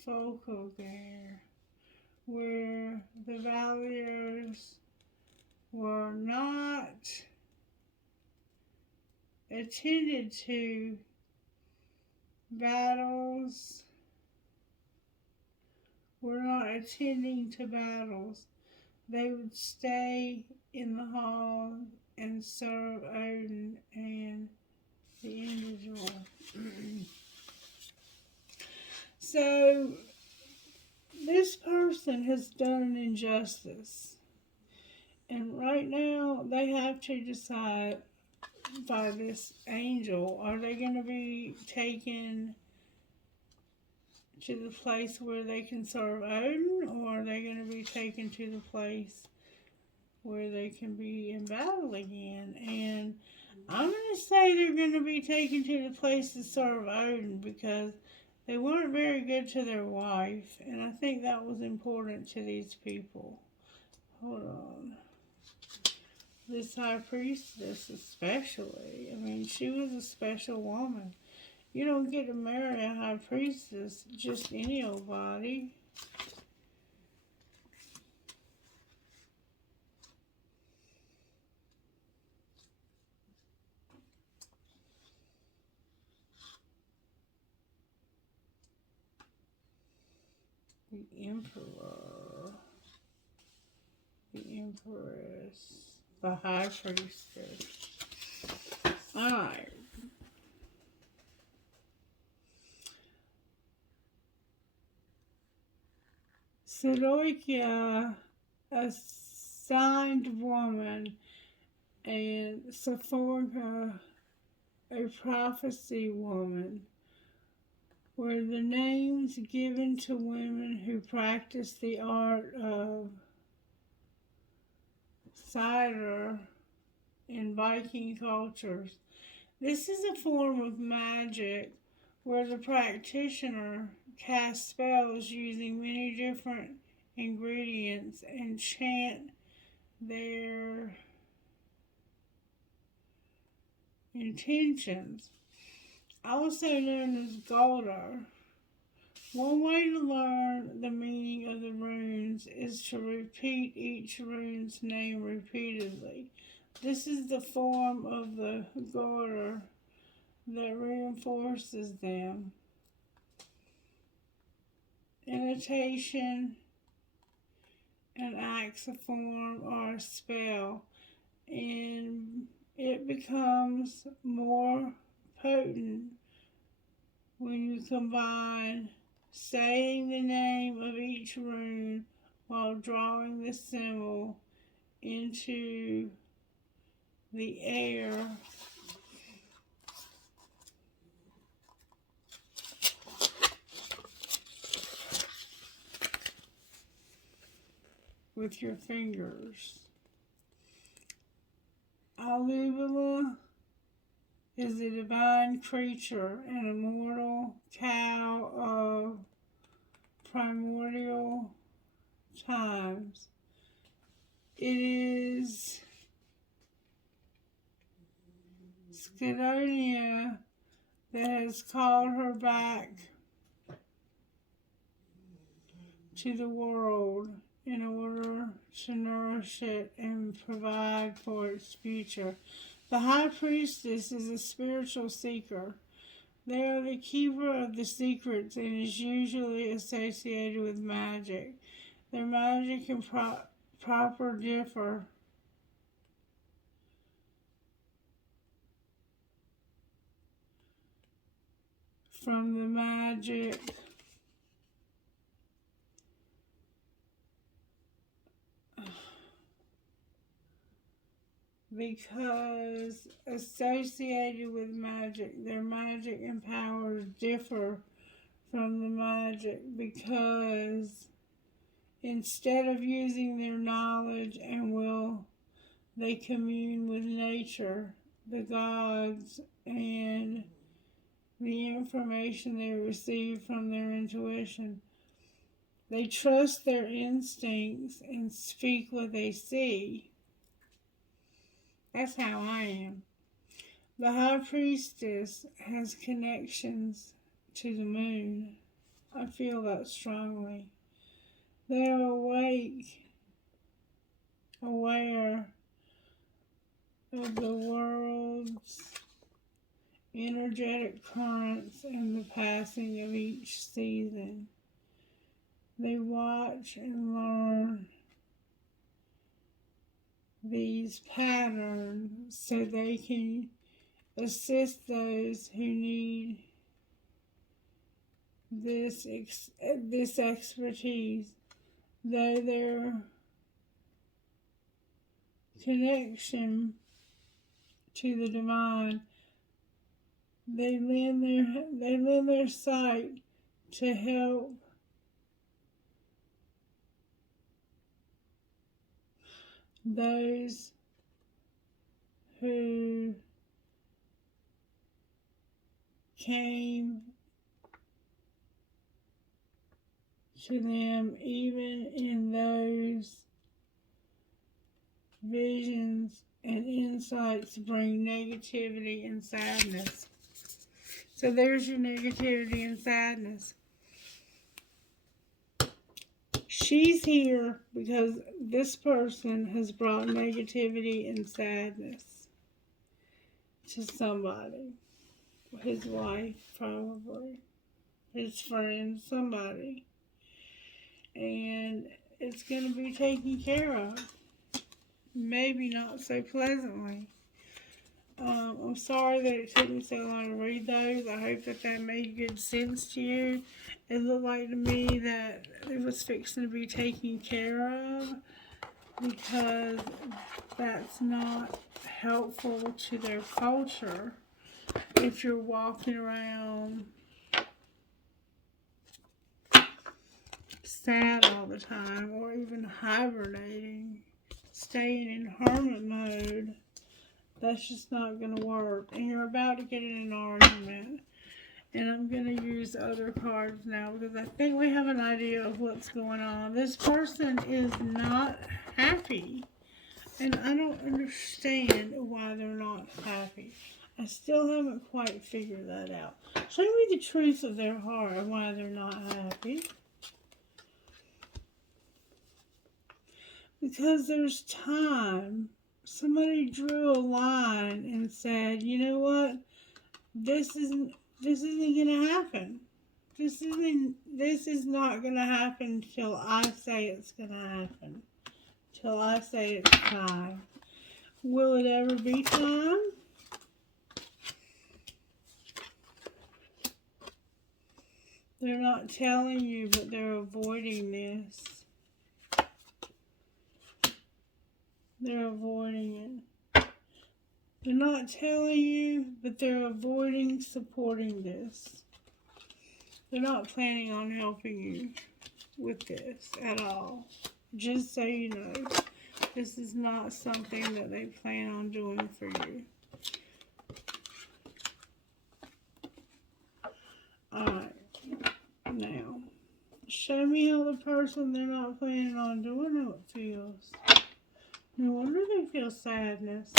Folkogare, where the Valiers were not attended to battles, were not attending to battles. They would stay in the hall and serve Odin and the individual. So, this person has done an injustice. And right now, they have to decide by this angel, are they going to be taken to the place where they can serve Odin, or are they going to be taken to the place where they can be in battle again? And I'm going to say they're going to be taken to the place to serve Odin, because they weren't very good to their wife, and I think that was important to these people. Hold on. This high priestess especially, I mean, she was a special woman. You don't get to marry a high priestess, just any old body. The emperor, the empress, the high priestess. Alright. Sedokia, a signed woman, and Sephora, a prophecy woman, were the names given to women who practiced the art of cider in Viking cultures. This is a form of magic where the practitioner casts spells using many different ingredients and chant their intentions. Also known as Goldar. One way to learn the meaning of the runes is to repeat each rune's name repeatedly. This is the form of the Goldar that reinforces them. Imitation, an axe, a form, or a spell. and it becomes more potent when you combine saying the name of each rune while drawing the symbol into the air with your fingers. Alubala is a divine creature and immortal cow of primordial times. It is Skydonia that has called her back to the world in order to nourish it and provide for its future. The High Priestess is a spiritual seeker. They are the keeper of the secrets and is usually associated with magic. Their magic and proper differ from the magic because associated with magic, their magic and powers differ from the magic because instead of using their knowledge and will, they commune with nature, the gods, and the information they receive from their intuition. They trust their instincts and speak what they see. That's how I am. The High Priestess has connections to the moon. I feel that strongly. They are awake, aware of the world's energetic currents and the passing of each season. They watch and learn these patterns so they can assist those who need this expertise. Though their connection to the divine, they lend their sight to help those who came to them, even in those visions and insights bring negativity and sadness. So there's your negativity and sadness. She's here because this person has brought negativity and sadness to somebody. His wife, probably. His friend, somebody. And it's going to be taken care of. Maybe not so pleasantly. I'm sorry that it took me so long to read those. I hope that made good sense to you. It looked like to me that it was fixing to be taken care of because that's not helpful to their culture if you're walking around sad all the time or even hibernating, staying in hermit mode. That's just not going to work. And you're about to get in an argument. And I'm going to use other cards now because I think we have an idea of what's going on. This person is not happy. And I don't understand why they're not happy. I still haven't quite figured that out. Show me the truth of their heart and why they're not happy. Because there's time. Somebody drew a line and said, you know what? This isn't gonna happen. This is not gonna happen till I say it's gonna happen. Till I say it's time. Will it ever be time? They're not telling you, but they're avoiding this. They're avoiding it. They're not telling you, but they're avoiding supporting this. They're not planning on helping you with this at all. Just so you know, this is not something that they plan on doing for you. Alright, now, show me how the person they're not planning on doing it feels. No wonder they feel sadness.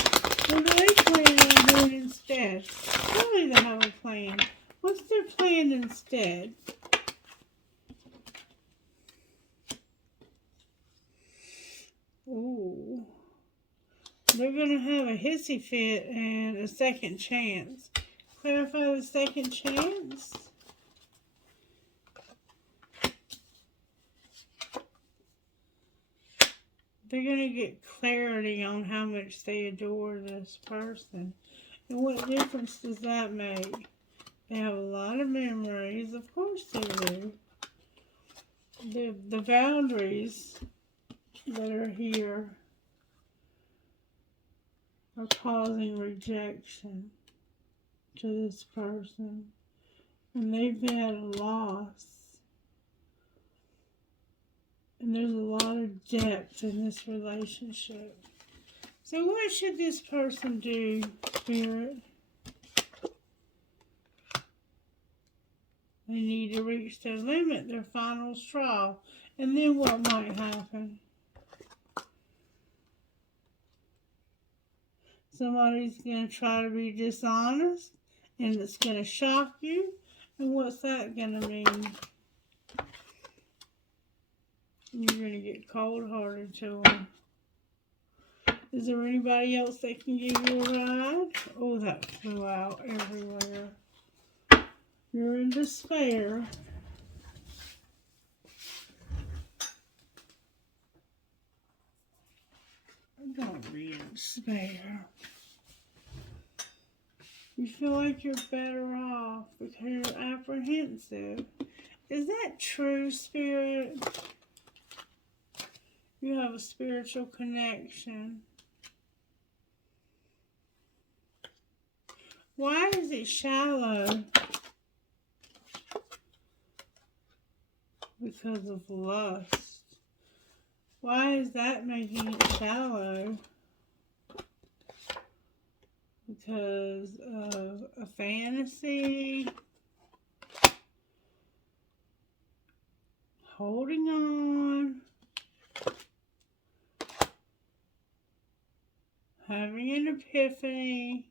What do they plan on doing instead? Surely they have a plan. What's their plan instead? Ooh. They're going to have a hissy fit and a second chance. Clarify the second chance. They're going to get clarity on how much they adore this person. And what difference does that make? They have a lot of memories. Of course they do. The boundaries that are here are causing rejection to this person. And they've had a loss. And there's a lot of depth in this relationship. So what should this person do, Spirit? They need to reach their limit, their final straw. And then what might happen? Somebody's going to try to be dishonest, and it's going to shock you. And what's that going to mean? You're going to get cold-hearted to them. Is there anybody else that can give you a ride? Oh, that flew out everywhere. You're in despair. Don't be in despair. You feel like you're better off because you're apprehensive. Is that true, Spirit? You have a spiritual connection. Why is it shallow? Because of lust. Why is that making it shallow? Because of a fantasy. Holding on. Having an epiphany.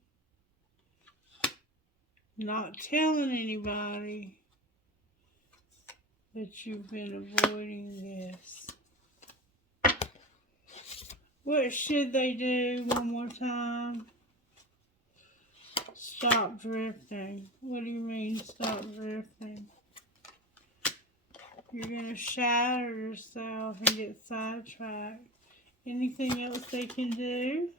Not telling anybody that you've been avoiding this. What should they do? One more time. Stop drifting. What do you mean stop drifting? You're going to shatter yourself and get sidetracked. Anything else they can do?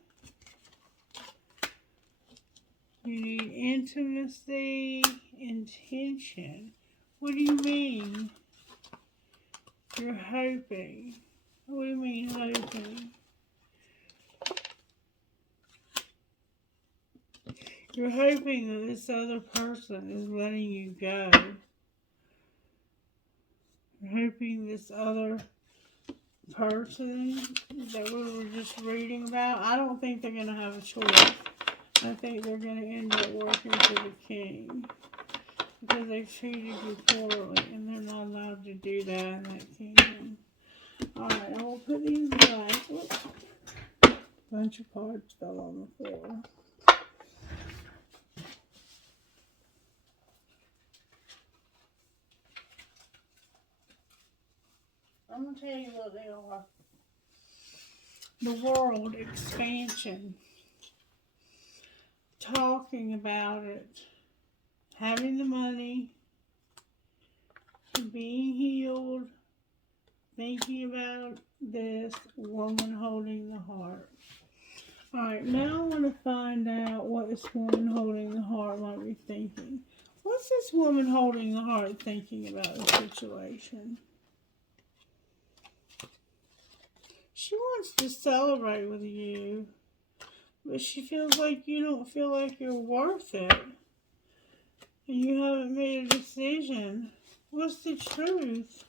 You need intimacy, intention. What do you mean? You're hoping. What do you mean hoping? You're hoping that this other person is letting you go. You're hoping this other person that we were just reading about, I don't think they're going to have a choice. I think they're going to end up working for the king. Because they treated you poorly, and they're not allowed to do that in that kingdom. Alright, I will put these back. Whoops. Bunch of cards fell on the floor. I'm going to tell you what they are. The world expansion. Talking about it. Having the money. Being healed. Thinking about this. Woman holding the heart. Alright, now I want to find out what this woman holding the heart might be thinking. What's this woman holding the heart thinking about the situation? She wants to celebrate with you, but she feels like you don't feel like you're worth it. And you haven't made a decision. What's the truth?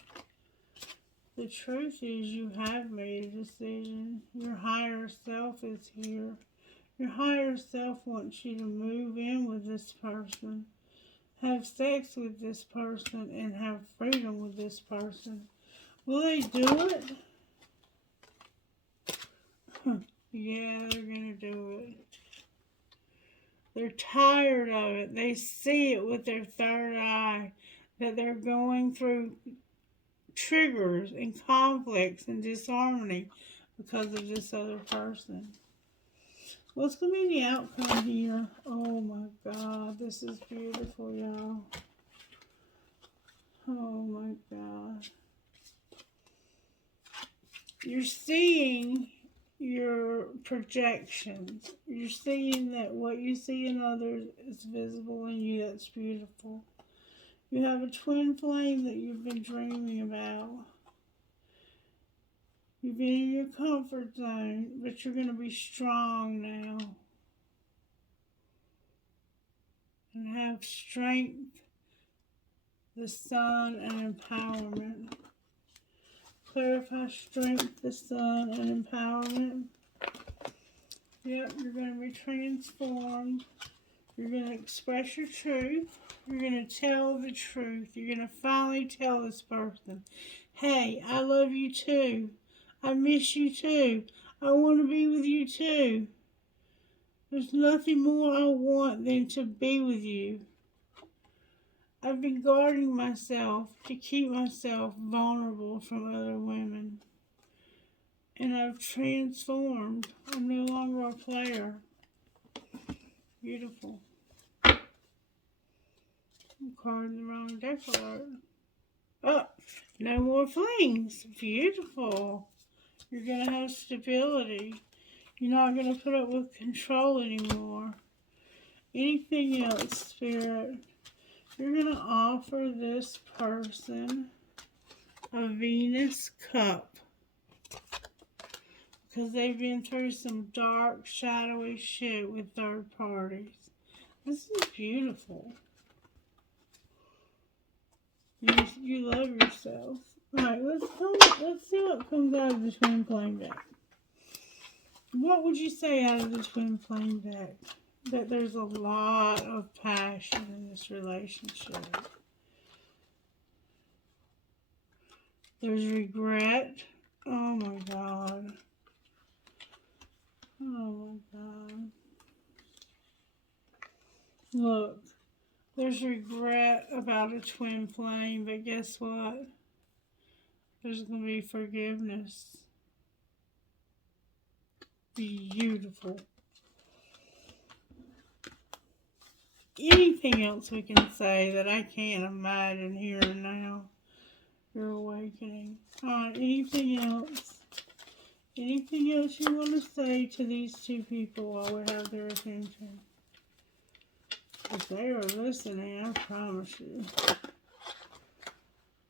The truth is you have made a decision. Your higher self is here. Your higher self wants you to move in with this person, have sex with this person, and have freedom with this person. Will they do it? Yeah, they're going to do it. They're tired of it. They see it with their third eye, that they're going through triggers and conflicts and disharmony because of this other person. What's going to be the outcome here? Oh my God, this is beautiful, y'all. Oh my God. You're seeing your projections. You're seeing that what you see in others is visible in you. That's beautiful. You have a twin flame that you've been dreaming about. You've been in your comfort zone, but you're going to be strong now. And have strength, the sun, and empowerment. Clarify strength, the sun, and empowerment. Yep, you're going to be transformed. You're going to express your truth. You're going to tell the truth. You're going to finally tell this person, hey, I love you too. I miss you too. I want to be with you too. There's nothing more I want than to be with you. I've been guarding myself to keep myself vulnerable from other women. And I've transformed. I'm no longer a player. Beautiful. I'm carding the wrong deck alert. Oh, no more flings. Beautiful. You're going to have stability. You're not going to put up with control anymore. Anything else, Spirit? You're going to offer this person a Venus cup. Because they've been through some dark, shadowy shit with third parties. This is beautiful. You love yourself. Alright, let's see what comes out of the twin flame deck. What would you say out of the twin flame deck? That there's a lot of passion in this relationship. There's regret. Oh my God. Oh my God. Look, there's regret about a twin flame, but guess what? There's going to be forgiveness. Beautiful. Anything else we can say that I can't imagine here and now? Your awakening. Alright, anything else? Anything else you want to say to these two people while we have their attention? If they are listening, I promise you.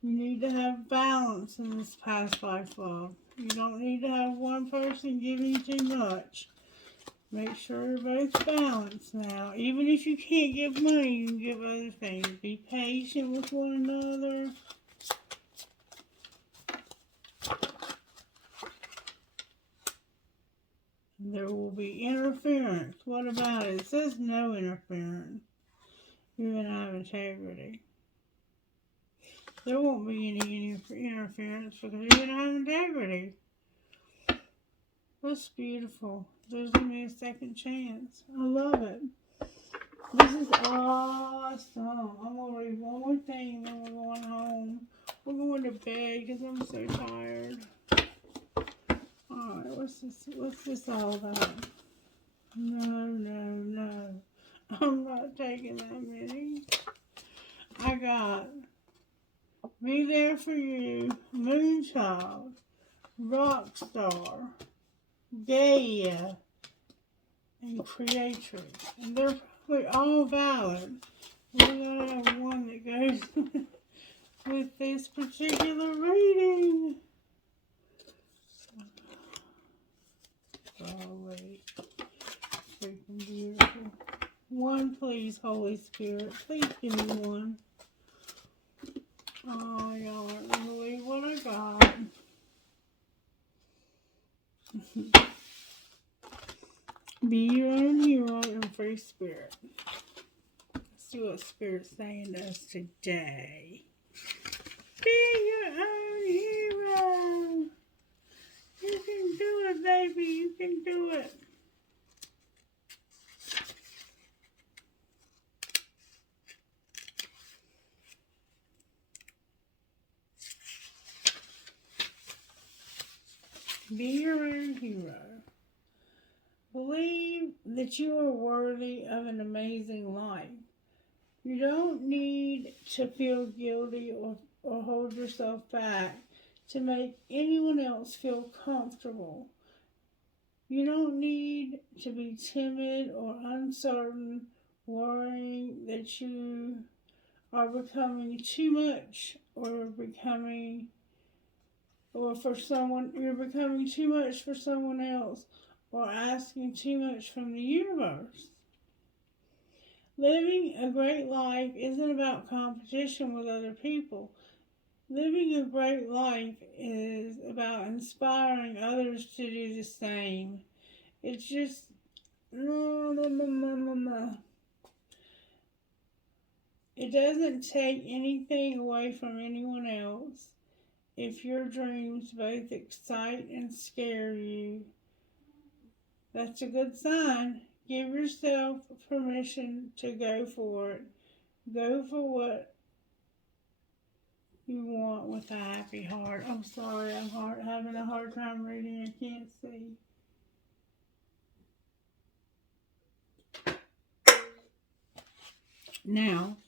You need to have balance in this past life love. You don't need to have one person giving too much. Make sure you're both balanced now. Even if you can't give money, you can give other things. Be patient with one another. There will be interference. What about it? It says no interference. You're going to have integrity. There won't be any interference because you're going to have integrity. That's beautiful. There's going to be a second chance. I love it. This is awesome. I'm going to read one more thing and then we're going home. We're going to bed because I'm so tired. Alright, what's this all about? No. I'm not taking that many. I got Be There For You, Moonchild, Rockstar, Gaia, and creatrix. And they're probably all valid. We gotta have one that goes with this particular reading. Golly. Freaking beautiful. One, please, Holy Spirit. Please give me one. Oh, y'all aren't gonna believe what I got. Be your own hero and free spirit. Let's see what Spirit's saying to us today. Be your own hero. You can do it, baby. You can do it. Be your own hero. Believe that you are worthy of an amazing life. You don't need to feel guilty or hold yourself back to make anyone else feel comfortable. You don't need to be timid or uncertain, worrying that you are becoming too much you're becoming too much for someone else or asking too much from the universe. Living a great life isn't about competition with other people. Living a great life is about inspiring others to do the same. It's just, no. It doesn't take anything away from anyone else. If your dreams both excite and scare you, that's a good sign. Give yourself permission to go for it. Go for what you want with a happy heart. I'm sorry, I'm having a hard time reading. I can't see. Now,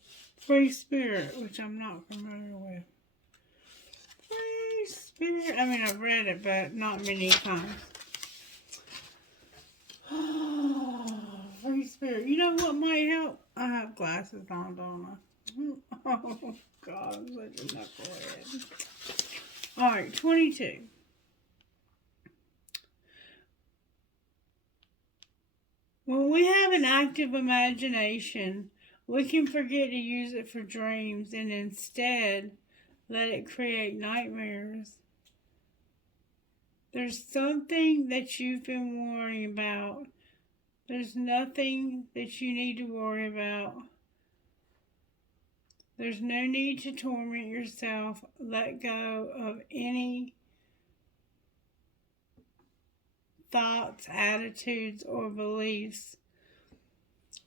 free spirit, which I'm not familiar with. Free spirit. I mean, I've read it, but not many times. Free spirit. You know what might help? I have glasses on, don't I? Oh, God, I'm such a knucklehead. Alright, 22. When we have an active imagination, we can forget to use it for dreams and instead let it create nightmares. There's something that you've been worrying about. There's nothing that you need to worry about. There's no need to torment yourself. Let go of any thoughts, attitudes, or beliefs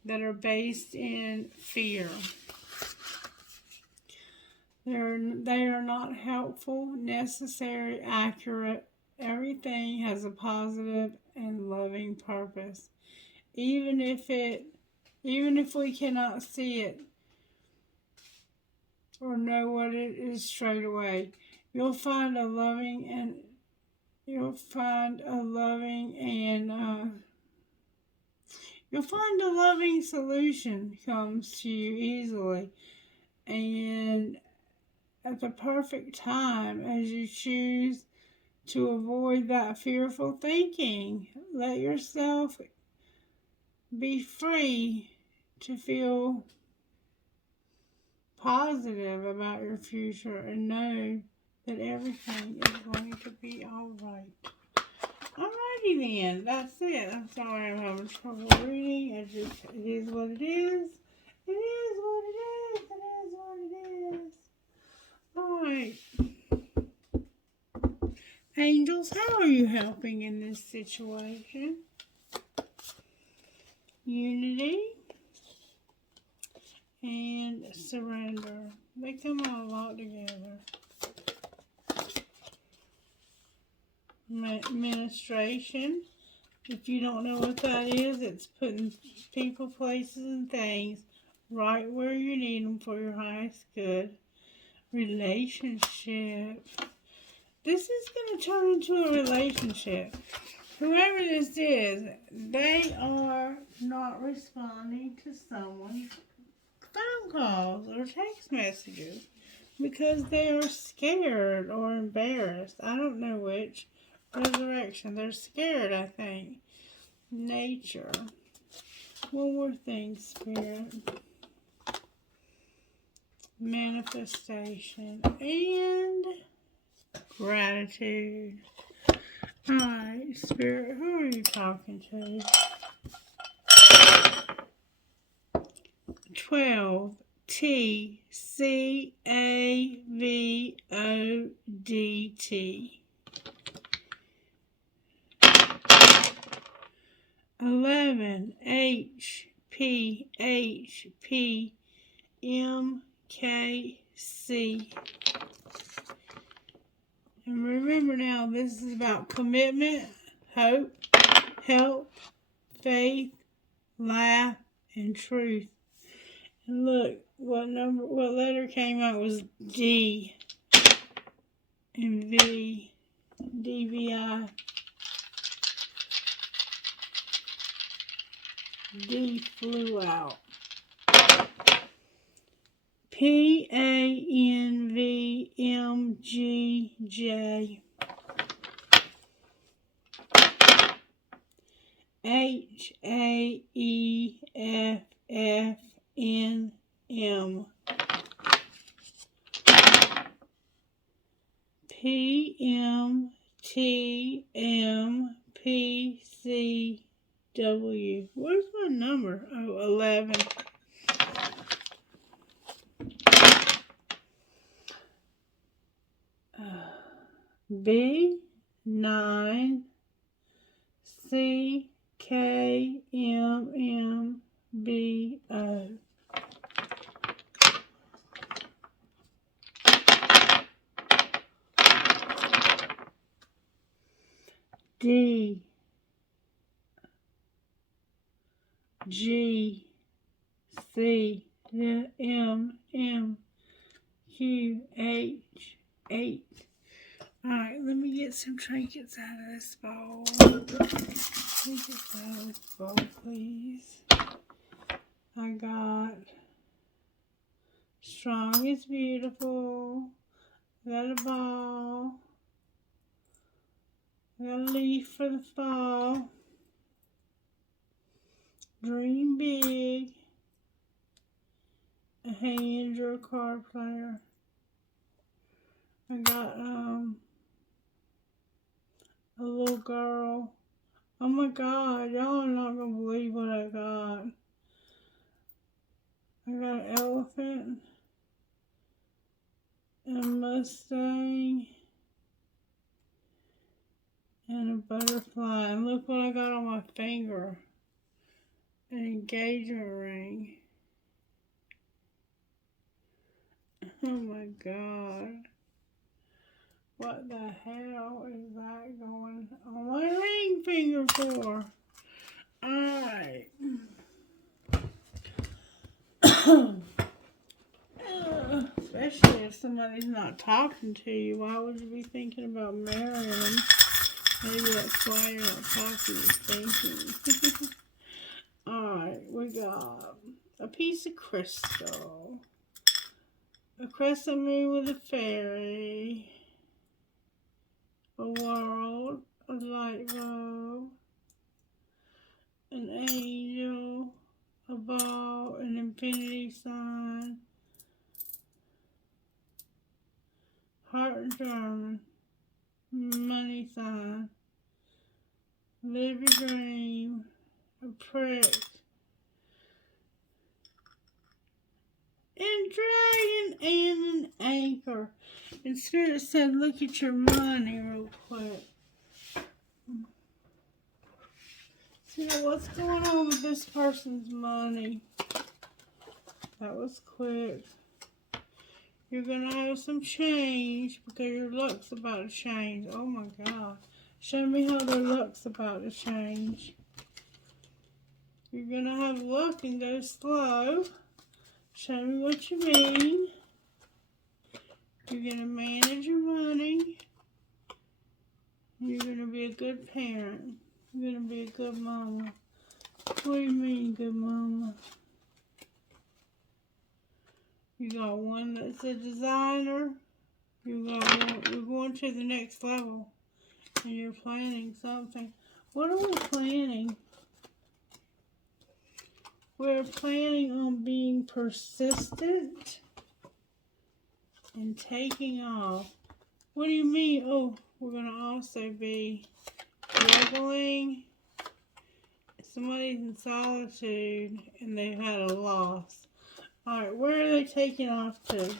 that are based in fear. They are not helpful, necessary, accurate. Everything has a positive and loving purpose. Even if we cannot see it or know what it is straight away, you'll find a loving solution comes to you easily and at the perfect time as you choose to avoid that fearful thinking. Let yourself be free to feel positive about your future and know that everything is going to be alright. Alrighty then, that's it. I'm sorry I'm having trouble reading. It is what it is. It is what it is. It is what it is. Alright. Angels, how are you helping in this situation? Unity and surrender. They come out a lot together. Administration. If you don't know what that is, it's putting people, places, and things right where you need them for your highest good. Relationship. This is going to turn into a relationship. whoever this is, they are not responding to someone's phone calls or text messages because they are scared or embarrassed. I don't know which. Resurrection. They're scared, I think. Nature. One more thing, Spirit. Manifestation. And gratitude. Alright, Spirit, who are you talking to? 12. TCAVODT. 11. HPHPMKC. And remember now, this is about commitment, hope, help, faith, laugh, and truth. And look, what letter came out was D and V. DVI. D flew out. PANVMGJ. HAEFFNM. PMTMPCW. Where's my number? Oh, 11. B9 CKMMBO. D G C M M Q H 8. Alright, let me get some trinkets out of this bowl. Trinkets out of this bowl, please. I got Strong is Beautiful. I got a ball. I got a leaf for the fall. Dream Big. A hand or a card player. I got a little girl. Oh my God, y'all are not gonna believe what I got. I got an elephant, a Mustang, and a butterfly. And look what I got on my finger. An engagement ring. Oh my God. What the hell is that going on my ring finger for? Alright. Especially if somebody's not talking to you, why would you be thinking about marrying them? Maybe that's why you're not talking, you're thinking. Alright, we got a piece of crystal, a crescent moon with a fairy, a world, a light bulb, an angel, a ball, an infinity sign, heart and German, money sign, live your dream, a prick, and dragon, and an anchor. And Spirit said, look at your money real quick. See what's going on with this person's money. That was quick. You're going to have some change because your luck's about to change. Oh my God. Show me how their luck's about to change. You're going to have luck and go slow. Show me what you mean. You're going to manage your money. You're going to be a good parent. You're gonna be a good mama. What do you mean, good mama? You got one that's a designer. You're going to the next level. And you're planning something. What are we planning? We're planning on being persistent and taking off. What do you mean? Oh, we're going to also be juggling. Somebody's in solitude and they've had a loss. Alright, where are they taking off to?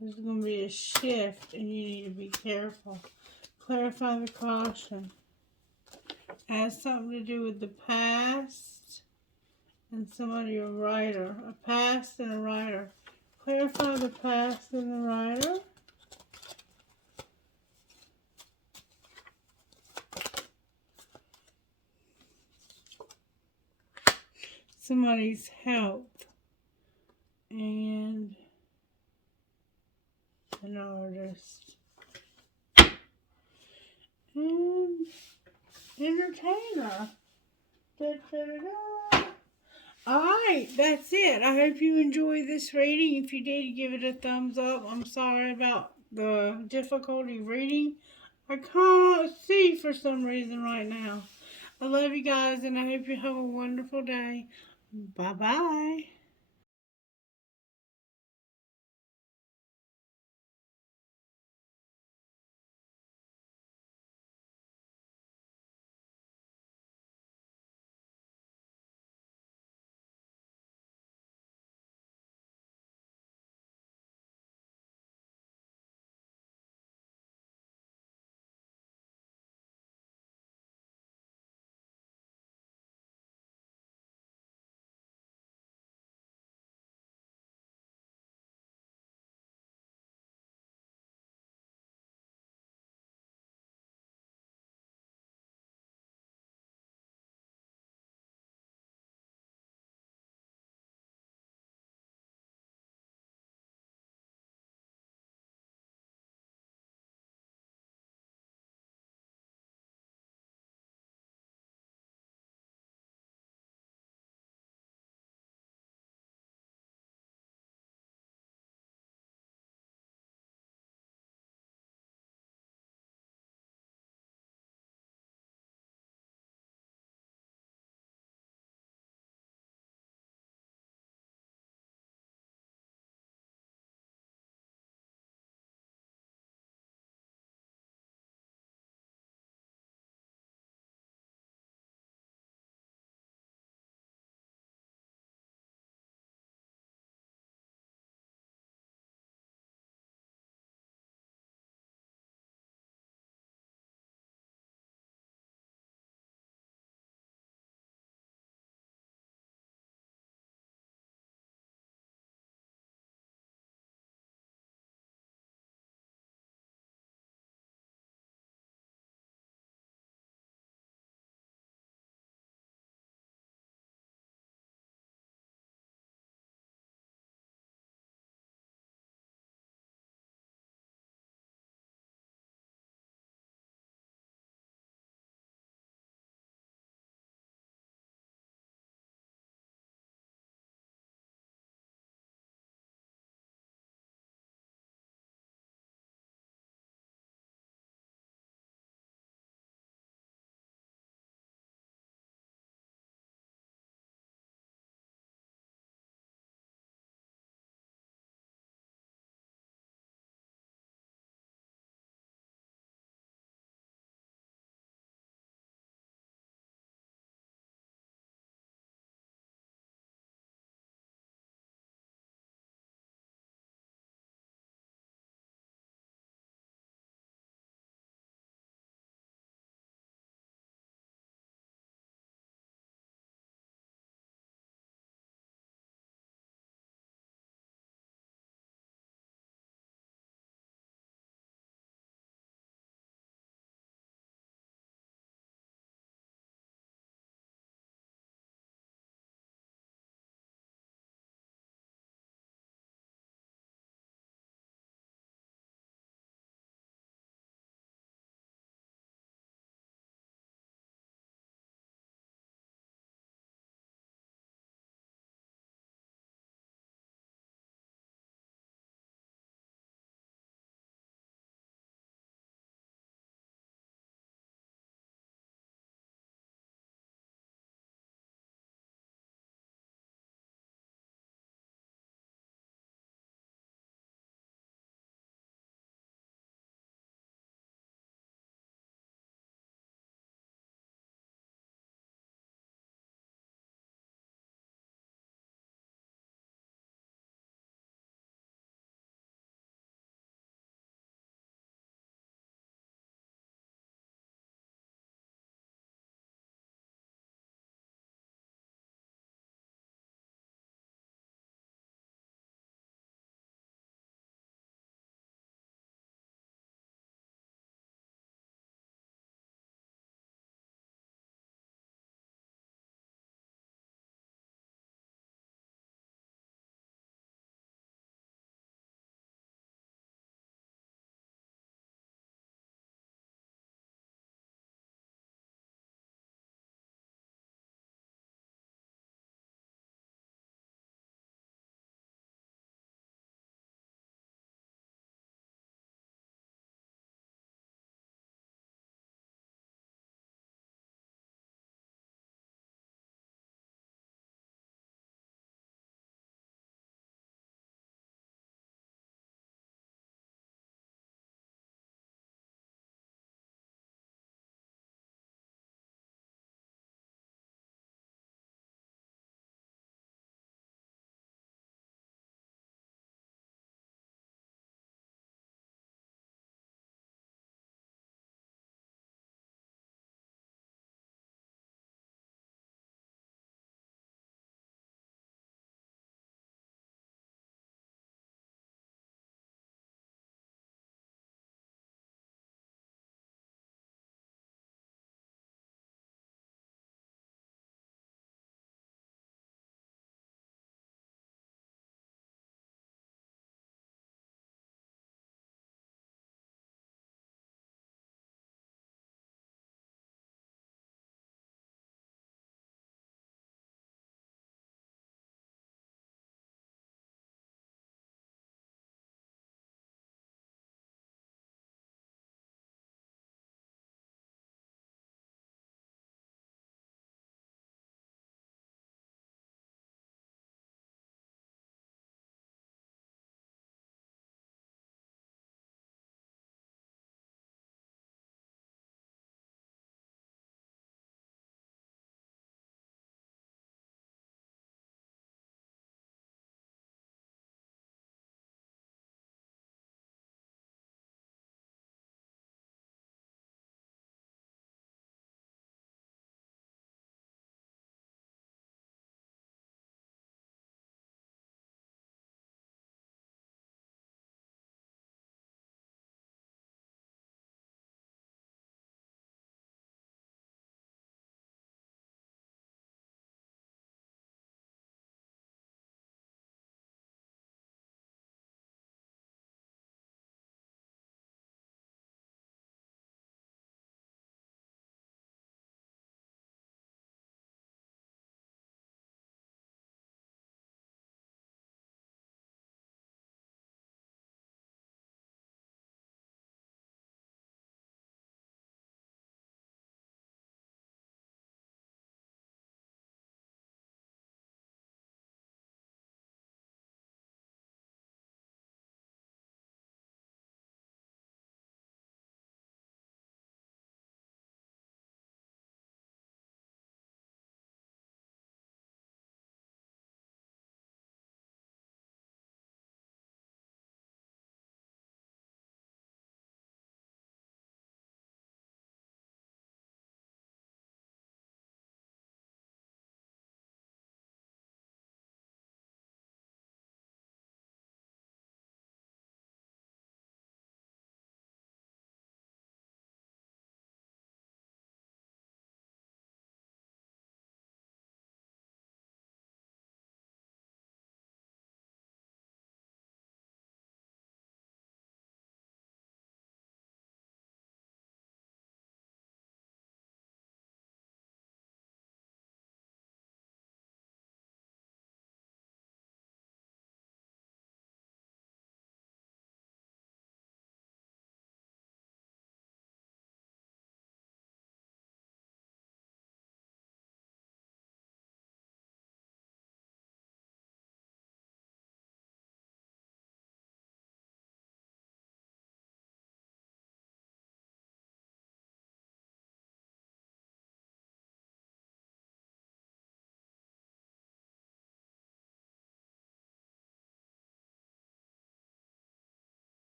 There's going to be a shift and you need to be careful. Clarify the caution. It has something to do with the past and somebody, a writer. A past and a writer. Clarify the past and the writer. Somebody's health and an artist and entertainer. Da, da, da, da. Alright, that's it. I hope you enjoyed this reading. If you did, give it a thumbs up. I'm sorry about the difficulty reading. I can't see for some reason right now. I love you guys and I hope you have a wonderful day. Bye-bye.